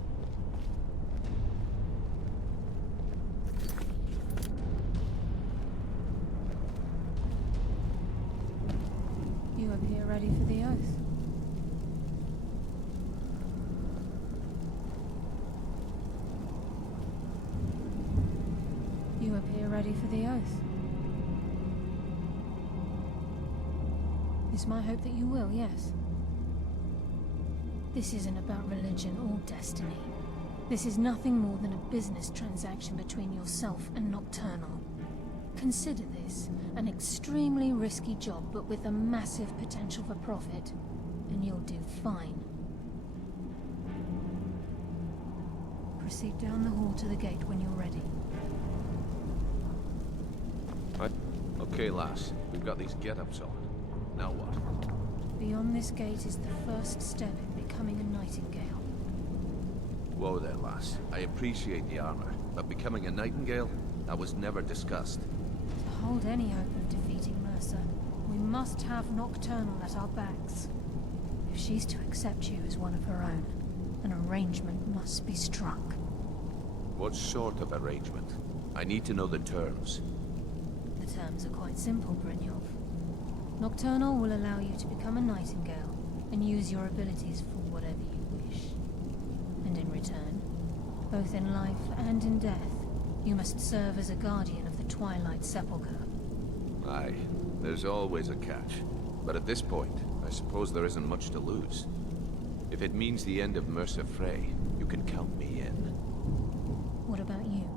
You appear ready for the oath. You appear ready for the oath. It's my hope that you will, yes. This isn't about religion or destiny. This is nothing more than a business transaction between yourself and Nocturnal. Consider this an extremely risky job, but with a massive potential for profit, and you'll do fine. Proceed down the hall to the gate when you're ready. Okay, lass. We've got these get-ups on. Now what? Beyond this gate is the first step in becoming a nightingale. Whoa there, lass. I appreciate the armor, but becoming a nightingale? That was never discussed. To hold any hope of defeating Mercer, we must have Nocturnal at our backs. If she's to accept you as one of her own, an arrangement must be struck. What sort of arrangement? I need to know the terms. The terms are quite simple, Brynjolf. Nocturnal will allow you to become a nightingale and use your abilities for whatever you wish. And in return, both in life and in death, you must serve as a guardian of the Twilight Sepulchre. Aye, there's always a catch. But at this point, I suppose there isn't much to lose. If it means the end of Mercer Frey, you can count me in. What about you?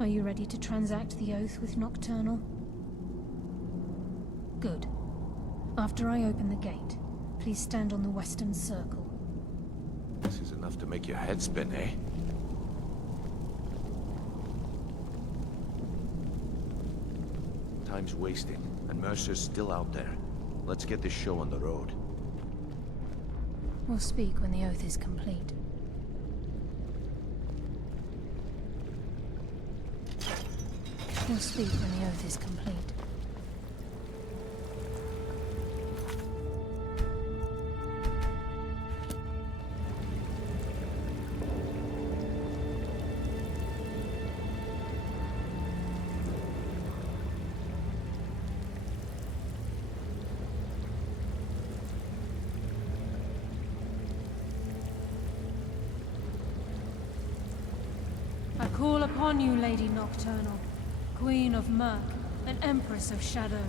Are you ready to transact the oath with Nocturnal? Good. After I open the gate, please stand on the western circle. This is enough to make your head spin, eh? Time's wasting, and Mercer's still out there. Let's get this show on the road. We'll speak when the oath is complete. We'll speak when the oath is complete. I call upon you, Lady Nocturnal, Queen of Murk, and Empress of Shadow.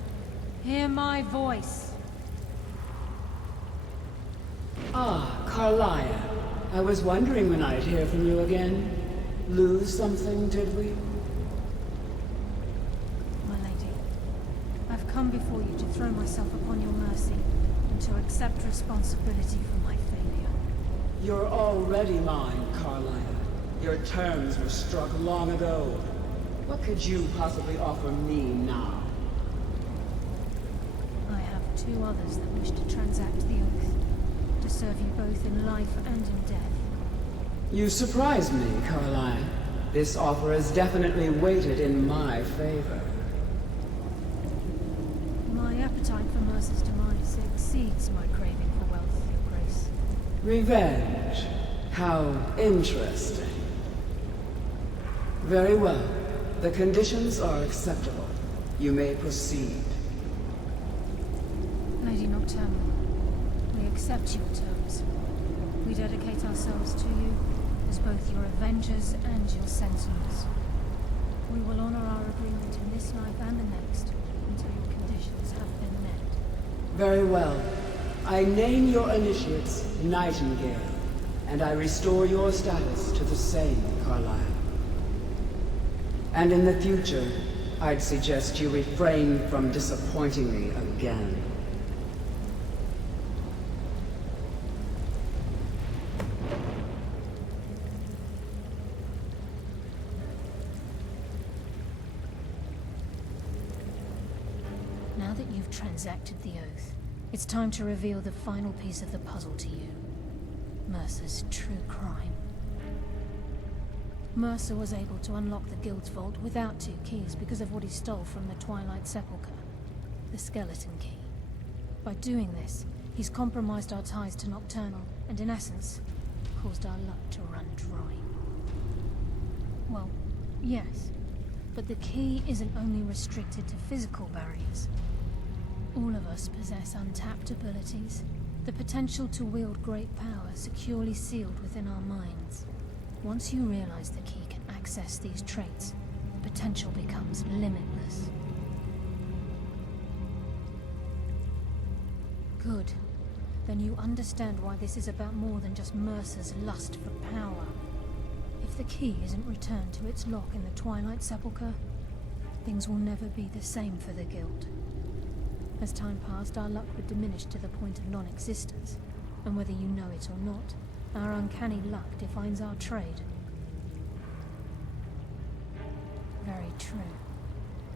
Hear my voice. Ah, Carlia. I was wondering when I'd hear from you again. Lose something, did we? My lady, I've come before you to throw myself upon your mercy, and to accept responsibility for my failure. You're already mine, Carlia. Your terms were struck long ago. What could you possibly offer me now? I have two others that wish to transact the oath, to serve you both in life and in death. You surprise me, Carlia. This offer is definitely weighted in my favor. My appetite for Mercer's demise exceeds my craving for wealth, Your Grace. Revenge. How interesting. Very well. The conditions are acceptable. You may proceed. Lady Nocturnal, we accept your terms. We dedicate ourselves to you as both your avengers and your sentinels. We will honor our agreement in this life and the next until your conditions have been met. Very well. I name your initiates Nightingale, and I restore your status to the same, Carlisle. And in the future, I'd suggest you refrain from disappointing me again. Now that you've transacted the oath, it's time to reveal the final piece of the puzzle to you. Mercer's true crime. Mercer was able to unlock the Guild's vault without 2 keys because of what he stole from the Twilight Sepulchre, the skeleton key. By doing this, he's compromised our ties to Nocturnal and in essence, caused our luck to run dry. Well, yes, but the key isn't only restricted to physical barriers. All of us possess untapped abilities, the potential to wield great power securely sealed within our minds. Once you realize the key can access these traits, the potential becomes limitless. Good. Then you understand why this is about more than just Mercer's lust for power. If the key isn't returned to its lock in the Twilight Sepulchre, things will never be the same for the Guild. As time passed, our luck would diminish to the point of non-existence, and whether you know it or not, our uncanny luck defines our trade. Very true.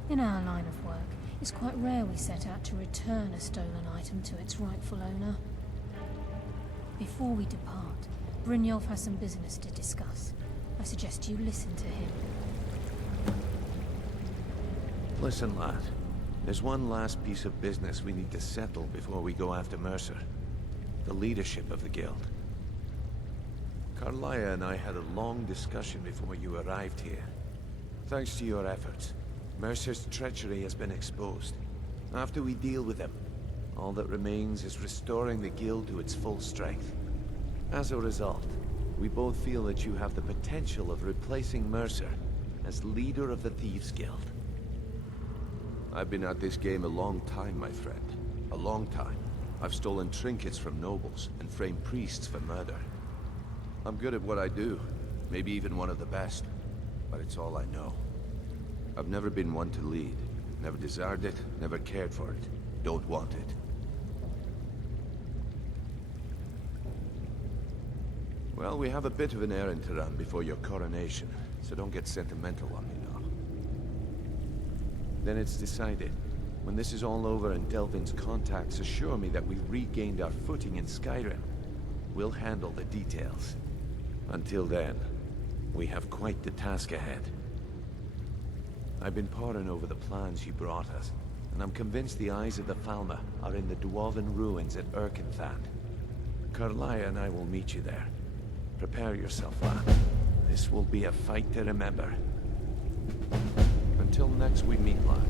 In our line of work, it's quite rare we set out to return a stolen item to its rightful owner. Before we depart, Brynjolf has some business to discuss. I suggest you listen to him. Listen, lad. There's one last piece of business we need to settle before we go after Mercer. The leadership of the Guild. Carlia and I had a long discussion before you arrived here. Thanks to your efforts, Mercer's treachery has been exposed. After we deal with him, all that remains is restoring the Guild to its full strength. As a result, we both feel that you have the potential of replacing Mercer as leader of the Thieves' Guild. I've been at this game a long time, my friend. A long time. I've stolen trinkets from nobles and framed priests for murder. I'm good at what I do, maybe even one of the best, but it's all I know. I've never been one to lead. Never desired it, never cared for it. Don't want it. Well, we have a bit of an errand to run before your coronation, so don't get sentimental on me now. Then it's decided. When this is all over and Delvin's contacts assure me that we've regained our footing in Skyrim, we'll handle the details. Until then, we have quite the task ahead. I've been poring over the plans you brought us, and I'm convinced the eyes of the Falmer are in the Dwarven ruins at Erkenthand. Carlia and I will meet you there. Prepare yourself, lad. This will be a fight to remember. Until next we meet, lad.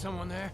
someone there?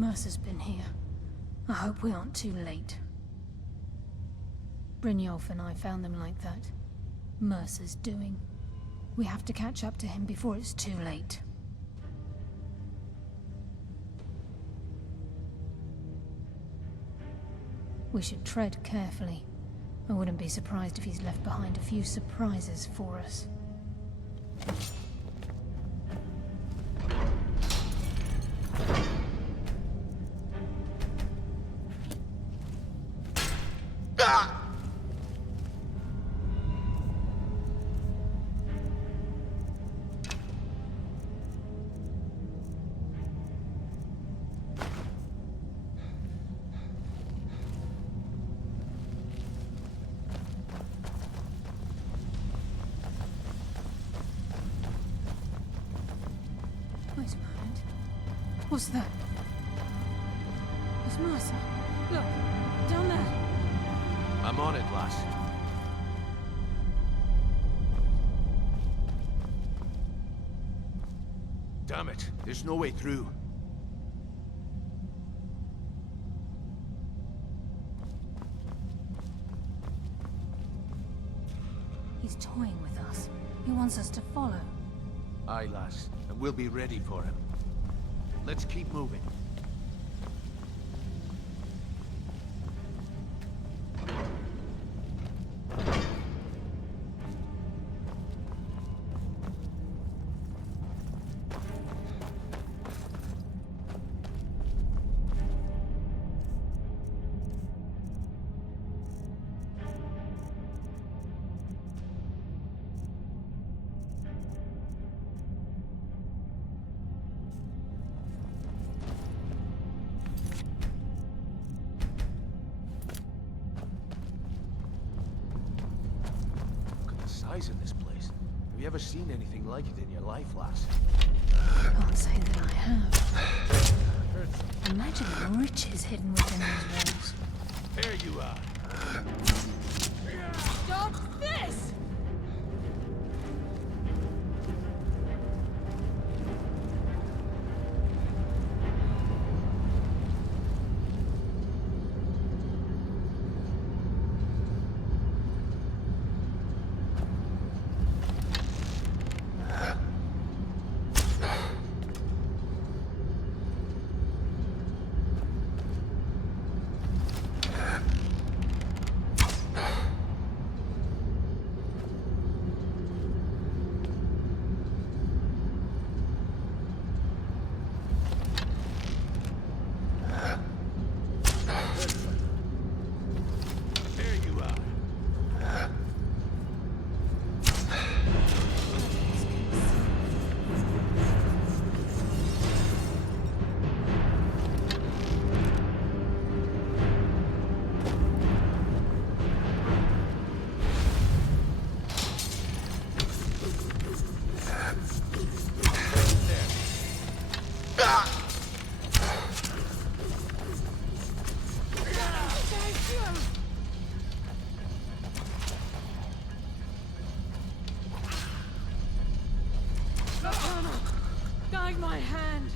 Mercer's been here. I hope we aren't too late. Brynjolf and I found them like that. Mercer's doing. We have to catch up to him before it's too late. We should tread carefully. I wouldn't be surprised if he's left behind a few surprises for us. Wait a moment. What's that? It's Mercer. Look, down there. I'm on it, lass. Damn it, there's no way through. He's toying with us. He wants us to follow. Aye, lass, and we'll be ready for him. Let's keep moving. In this place. Have you ever seen anything like it in your life, lass? Can't say that I have. Imagine the riches hidden within these walls. There you are. Stop this! Guide my hand.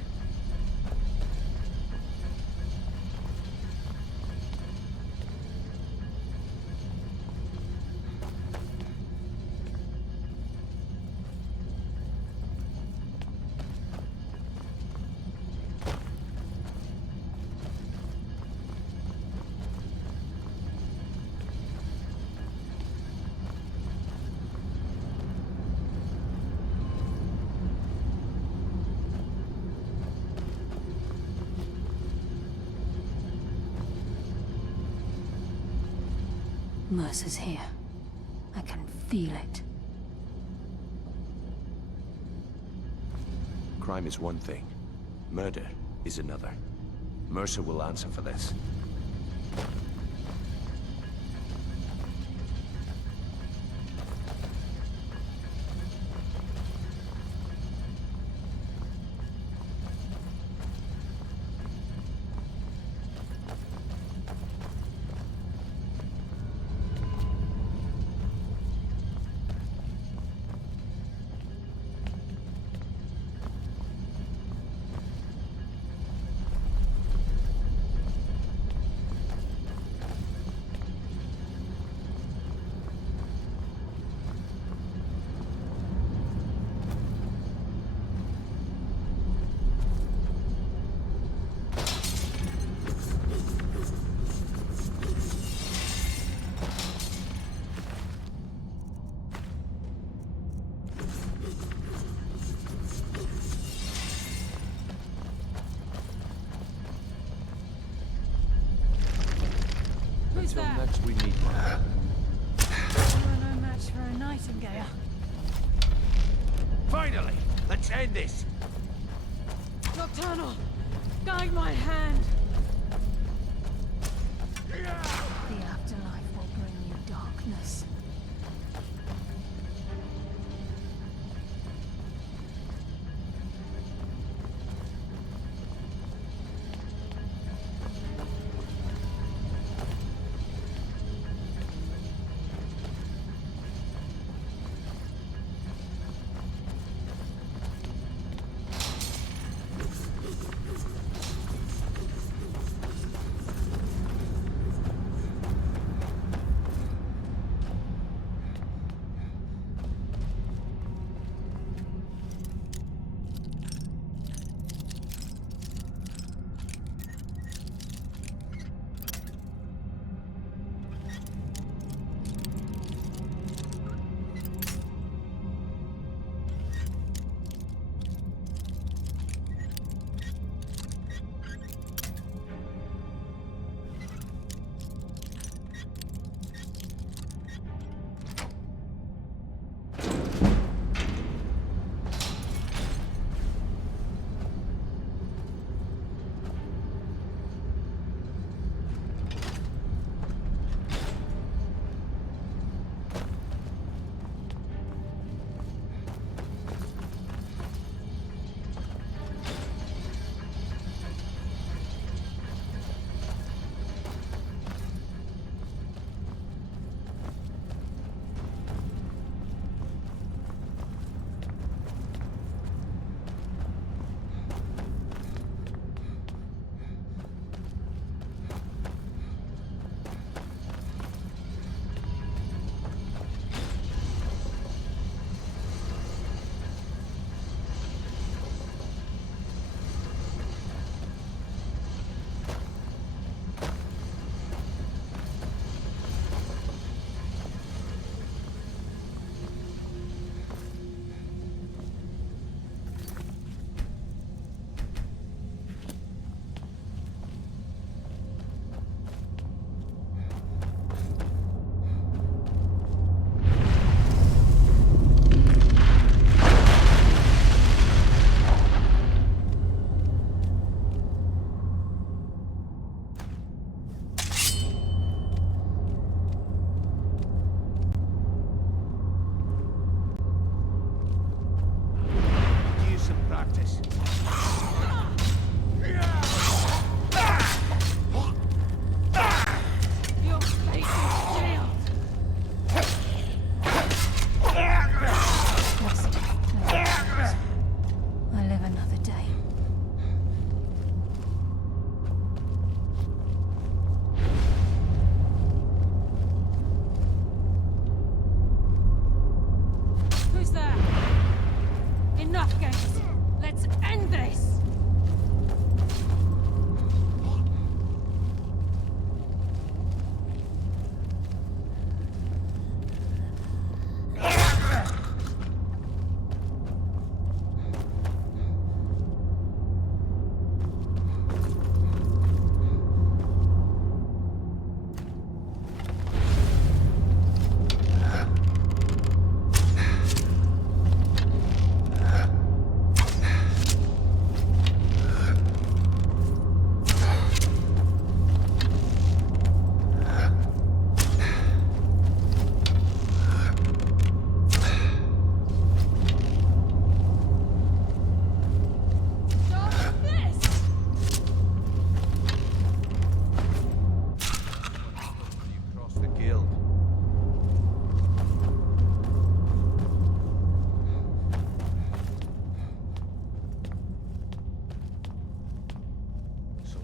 Mercer's here. I can feel it. Crime is one thing. Murder is another. Mercer will answer for this. Who's until that? next we meet. You're no match for a nightingale. Finally! Let's end this! Nocturnal! Guide my hand! The afterlife will bring you darkness.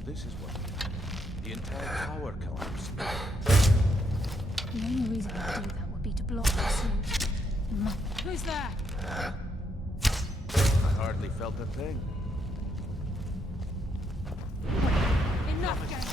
This is what the entire tower collapsed. The only reason I'd do that would be to block pursuit. Who's there? I hardly felt a thing. Enough, gang!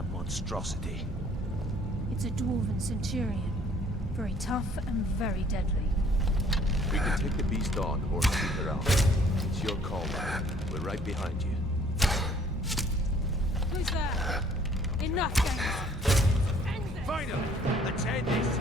that monstrosity? It's a dwarven centurion. Very tough and very deadly. We can take the beast on or keep her out. It's your call, man. We're right behind you. Who's there? Enough, games. End this. Final! Let's end this!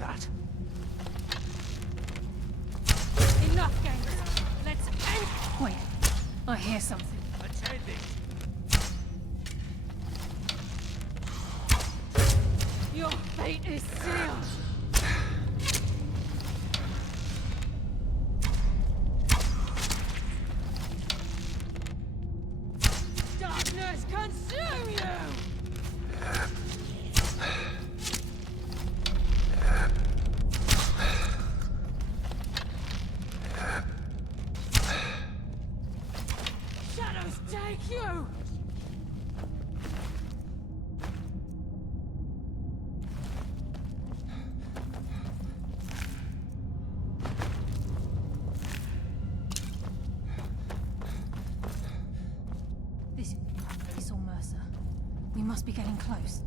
That? Enough, games. Let's end. Wait, I hear something. Let's end it! Your fate is sealed. Darkness consume you! Shadows take you! This is all Mercer. We must be getting close.